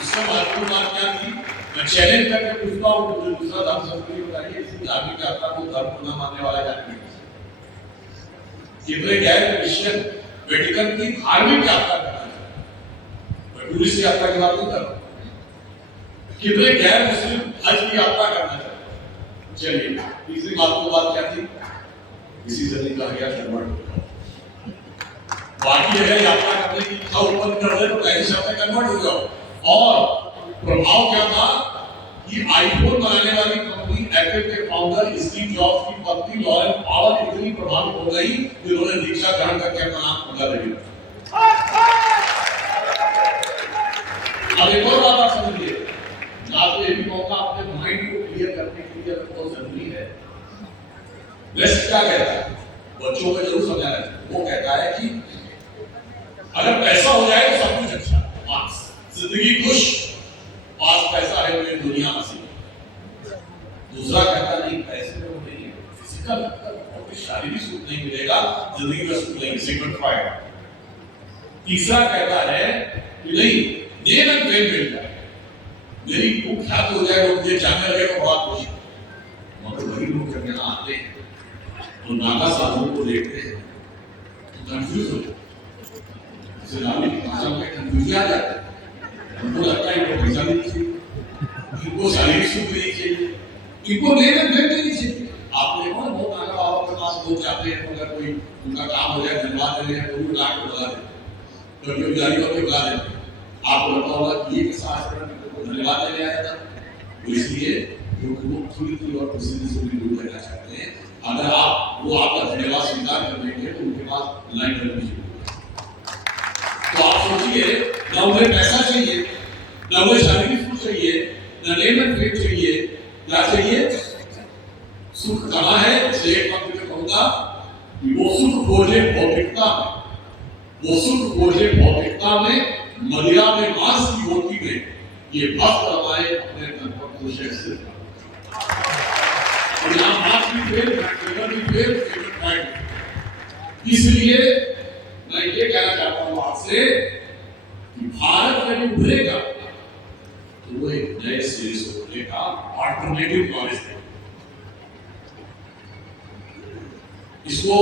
उससे महत्वपूर्ण बात क्या थी? मैं चैलेंज करके पूछता हूँ कि दूसरा धर्म संस्कृति बताइए, इसी धार्मिक यात्रा को धर्म को न मानने वाला जाने कितने गैर क्रिश्चियन वेटिकन की धार्मिक यात्रा करना चाहते, टूरिस्ट यात्रा की बात नहीं कर रहा, कितने गैर मुस्लिम हज की यात्रा करना चाहते। चलिए तीसरी बात क्या थी? इसी से नहीं कहा गया कन्वर्ट, बाकी जगह यात्रा करने की इच्छा उत्पन्न कर रहे तो पहले शब्द में कन्वर्ट हो जाओ। और प्रभाव क्या था कि आईफोन बनाने वाली कंपनी एप्पल के फाउंडर स्टीव जॉब्स की पत्नी लॉरेन पावर इतनी प्रभावित हो गई कि उन्होंने दीक्षा ग्रहण करके अपना नाम बदल दिया। अब एक और बात आप समझिए, आपको ये भी मौका अपने माइंड को क्लियर करने के लिए बहुत जरूरी है। वेस्ट क्या कहता है, बच्चों को जरूर समझाना चाहिए। वो कहता है कि अगर पैसा हो जाए तो सब कुछ अच्छा, पास जिंदगी खुश, पास पैसा है तो दुनिया हंसी। दूसरा कहता नहीं, पैसे में नहीं, फिजिकल और शारीरिक सुख नहीं मिलेगा, जिंदगी में सुख नहीं, सिगरेट फ्राइड। तीसरा कहता है कि नहीं, नेम एंड फेम मिल जाए, मेरी खूब ख्यात हो जाए, लोग ये जानने लगे तो बहुत खुश। मगर वही लोग जब यहाँ आते हैं तो नागा साधुओं को देखते हैं तो कंफ्यूज हो जाते, कंफ्यूज आ जाते हैं। उनको लगता है इनको पैसा नहीं चाहिए, इनको शारीरिक सुख नहीं चाहिए, इनको लेना देना नहीं चाहिए। आप देखो ना, बहुत नागा बाबा के पास लोग जाते हैं, अगर कोई उनका काम हो जाए, धन्यवाद देने हैं, तो उनको लाख को बुला देते, तो जारी करके बुला देते। आपको लगता होगा कि ये कैसा आचरण धन्यवाद देने आया था, तो इसलिए वो थोड़ी और प्रसिद्धि से भी दूर रहना चाहते हैं। अगर आप वो आपका धन्यवाद स्वीकार कर लेंगे तो उनके पास लाइन लगनी चाहिए। तो आप सोचिए, ना उन्हें पैसा चाहिए, ना वो शारीरिक सुख चाहिए, ना नेम एंड फेम चाहिए, क्या चाहिए? सुख कहाँ है? इसलिए एक पंक्ति में कहूंगा कि वो सुख खोजे भौतिकता में, वो सुख खोजे भौतिकता में, मदिरा में मांस की रोटी में, ये भक्त हमारे अपने तन पर खुशे से। और यहाँ मांस की फेल, केवल की फेल, केवल फैट। इसलिए मैं ये कहना चाहता हूँ आपसे कि भारत में उभरेगा तो वो एक नए सिरे से उभरेगा, अल्टरनेटिव नॉलेज देगा। इसको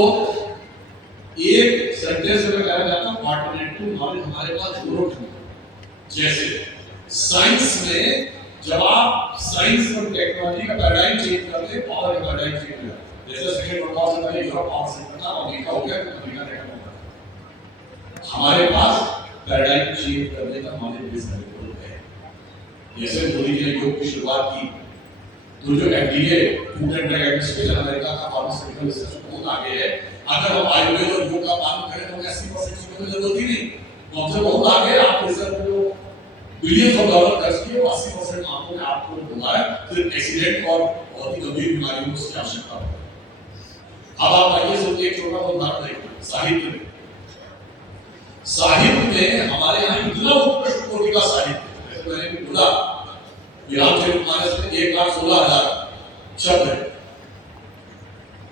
एक सेंटेंस में कहा जाता है अल्टरनेटिव नॉलेज हमारे पास दोनों है। जैसे साइंस में जब आप साइंस और टेक्नोलॉजी का पैराडाइम चेंज करते हैं, पावर का पैराडाइम चेंज हो जाता है। जैसे सेकंड वर्ल्ड वॉर से पहले यूरोप पावर सेंटर था, अमेरिका हो गया, अमेरिका ने कहा हमारे पास पैराडाइम चेंज करने का नॉलेज बेस अवेलेबल है। जैसे मोदी जी ने योग की शुरुआत की, तो जो FDA food and drug administration America का फार्मास्यूटिकल रिसर्च बहुत आगे है। अगर हम आयुर्वेद और योग का पालन करें तो 80% चीजों की जरूरत ही नहीं, तो हमसे बहुत आगे। आप रिसर्च में जो बिलियंस ऑफ डॉलर खर्च किए, 80% मामलों में आपको दोबारा फिर एक्सीडेंट और बहुत ही गंभीर बीमारियों की आवश्यकता है। अब आप आइए सोचिए, एक छोटा सा उदाहरण देखिए साहित्य में। साहित्य में हमारे यहाँ इतना उत्कृष्ट कोटि का साहित्य, मैंने भी बोला रामचरितमानस में 1,16,000 शब्द है,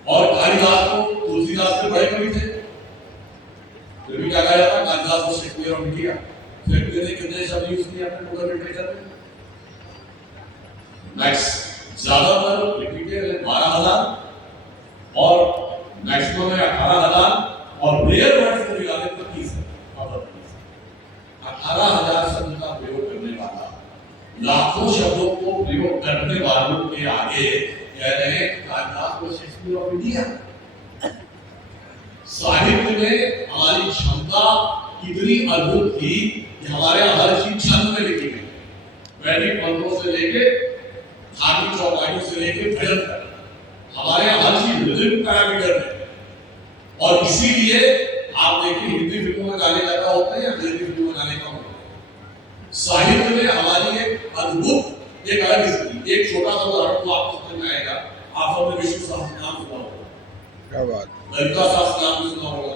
और कालिदास को तुलसीदास से बड़े कवि थे, फिर भी क्या कहा जाता है कालिदास को शेक्सपियर ऑफ इंडिया। शेक्सपियर ने कितने शब्द यूज किए अपने टोटल लिटरेचर में? मैक्स ज्यादातर रिपीटेड है 12,000 और मैक्सिमम है 18,000 और रेयर वर्ड्स को निकाले तो 30 है। 18,000 शब्द का प्रयोग करने वाला, लाखों शब्दों को प्रयोग करने वालों के आगे कह रहे हैं कालिदास को शेक्सपियर ऑफ इंडिया। साहित्य में हमारी क्षमता कितनी अद्भुत थी कि हमारे यहाँ हर चीज छंद में लिखी गई, वैदिक मंत्रों से लेके धार्मिक चौपाइयों से लेके भजन तक हमारे यहाँ हर चीज रिदम पैरामीटर है। और इसीलिए आप देखिए हिंदी फिल्मों में गाने ज्यादा होते हैं या अंग्रेजी फिल्मों में गाने कम होते हैं। साहित्य में हमारी एक अद्भुत एक अलग स्थिति। एक छोटा सा उदाहरण तो आपको समझ में आएगा। आप सबने विष्णु सहस्त्र नाम सुना होगा, क्या बात, ललिता सहस्त्र नाम सुना होगा,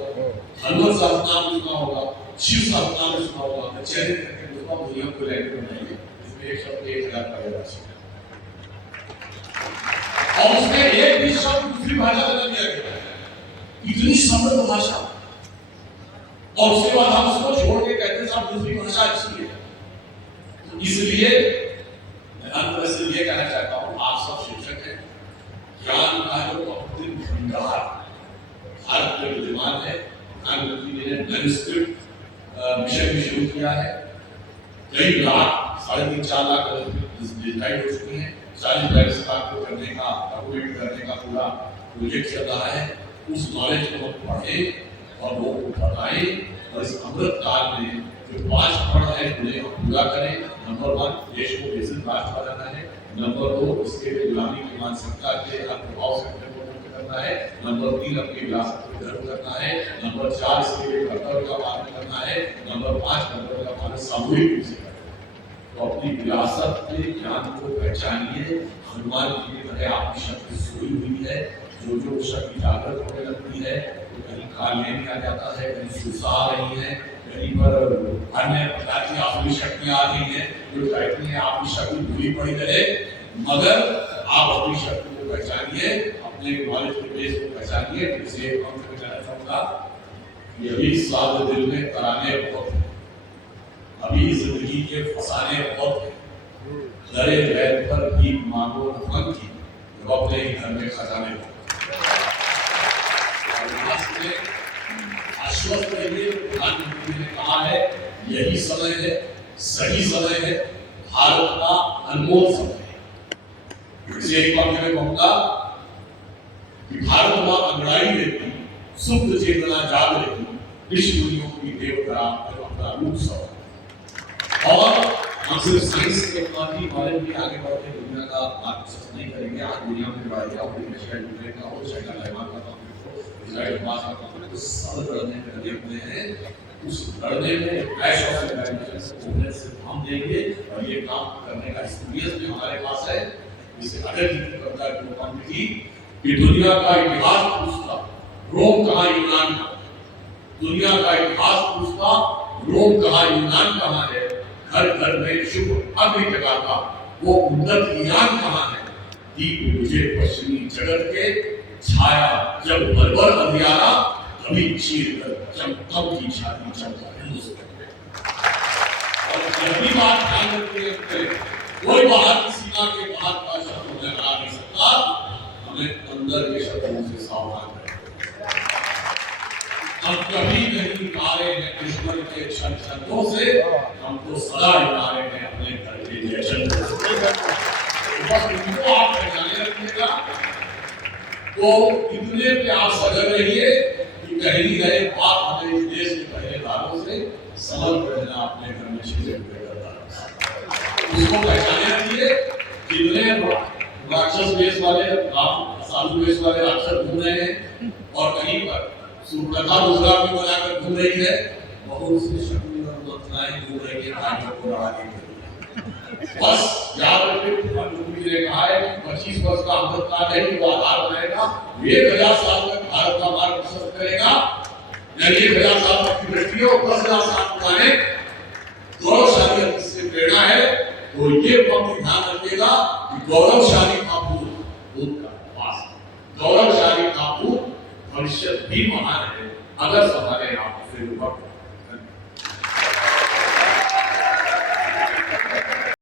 हनुमान सहस्त्र नाम सुना होगा, शिव सहस्त्र नाम सुना होगा। चैरिट करके उसका नियम को लेकर बनाइए, इसमें एक शब्द 1,000 का राशि है और उसमें एक भी शब्द दूसरी भाषा में नहीं दिया गया। इतनी समृद्ध भाषा, और उसके बाद हम उसको छोड़ के कहते हैं साहब दूसरी भाषा अच्छी है। तो इसलिए मैं अंत में सिर्फ ये कहना चाहता हूँ, आप सब शिक्षक हैं, ज्ञान का जो अप्रतिम भंडार भारत में विद्यमान है। प्रधानमंत्री जी ने मैन्युस्क्रिप्ट मिशन भी शुरू किया है। कई लाख, 3.5-4 लाख डिजिटाइज हो चुकी हैं। 40-42 लाख को करने का, डॉक्यूमेंट करने का पूरा प्रोजेक्ट चल रहा है। उस नॉलेज को हम पढ़ें और लोगों को बताएं, और इस अमृत काल में जो 5 पढ़ है उन्हें हम पूरा करें। नंबर 1, देश को विकसित राष्ट्र बनाना है। नंबर 2, इसके लिए गुलामी की मानसिकता के प्रभाव से अपने को मुक्त करना है। नंबर 3, अपनी विरासत को धर्म करना है। नंबर 4, इसके लिए कर्तव्य का पालन करना है। नंबर 5, कर्तव्य का पालन सामूहिक रूप से करना है। तो अपनी विरासत के ज्ञान को पहचानिए। हनुमान जी की तरह आपकी शक्ति सोई हुई है। जो शक्ति जागृत होने लगती है तो कहीं काल में आ जाता है, कहीं सुसा आ रही है, कहीं पर अन्य प्रकार की आसुरी शक्तियां आ रही हैं जो कहती हैं आपकी शक्ति भूली पड़ी रहे। मगर आप अपनी शक्ति को पहचानिए, अपने नॉलेज के बेस को पहचानिए। इसे एक मंत्र में कहना चाहूंगा, यही स्वाद दिल में कराने बहुत, अभी जिंदगी के फसाने बहुत, डरे वैद पर भीख मांगो मन की, जो अपने ही घर में खजाने हो। आश्वस्त रहिए, प्रधानमंत्री ने कहा है यही समय है, सही समय है, भारत का अनमोल समय है। इसे एक बार मैं कहूंगा कि भारत मां अंगड़ाई देती, सुप्त चेतना जाग रही, ऋषि मुनियों की देवता अपना रूप सवा। और हम सिर्फ साइंस के टेक्नोलॉजी नॉलेज भी आगे बढ़ते दुनिया का मार्गदर्शन नहीं करेंगे। आज दुनिया में बढ़ गया और इंडस्ट्रियल का और चाइना ताइवान का इजराइल बात का सब लड़ने के लिए अपने हैं। उस लड़ने में क्लैश ऑफ सिविलाइजेशन से हम देंगे और ये काम करने का एक्सपीरियंस भी हमारे पास है। इसे अटल जी की कविता की पंक्ति कि दुनिया का इतिहास पूछता रोम कहाँ यूनान का, दुनिया का इतिहास पूछता रोम कहाँ यूनान कहाँ है, घर घर में शुभ अग्नि जगाता वो उन्नत ईरान कहाँ है, दीप बुझे पश्चिमी जगत के छाया जब बरबर अंधियारा कभी चीर कर चमकम की छाती चमका हिंदुस्तान में। और पहली बात ध्यान रखिए, कोई बाहर की सीमा के बाहर का शत्रु हमें हरा नहीं सकता, हमें अंदर के शत्रुओं से सावधान रहना। हम कभी नहीं हारे हैं दुश्मन के छंदों से, हम तो सदा हारे हैं अपने घर के जयचंद से। बस इनको आप पहचाने रखिएगा, तो इतने पे आप सजग रहिए कि कहीं गए बात हमें इस देश के पहरेदारों से समझ रहना अपने घर में छिपे हुए करता। इसको पहचाने रखिए, जितने राक्षस वेश वाले साधु वेश वाले राक्षस घूम रहे हैं और कहीं पर सुप्रथा दूसरा भी बनाकर घूम रही है, बहुत सी शक्ति और मंत्राएं घूम रही है भारत को लड़ाने के लिए। बस याद रखिए, गांधी ने कहा है कि 25 वर्ष का अमृत काल है कि वो आधार बनाएगा, 1000 साल तक भारत का मार्ग प्रशस्त करेगा, यानी 1000 साल तक की दृष्टि हो, 10,000 साल पुराने गौरवशाली इससे प्रेरणा है। तो ये पंक्ति ध्यान रखिएगा कि गौरवशाली का भूत का पास, गौरवशाली का भूत भविष्य भी महान है अगर हमारे आप से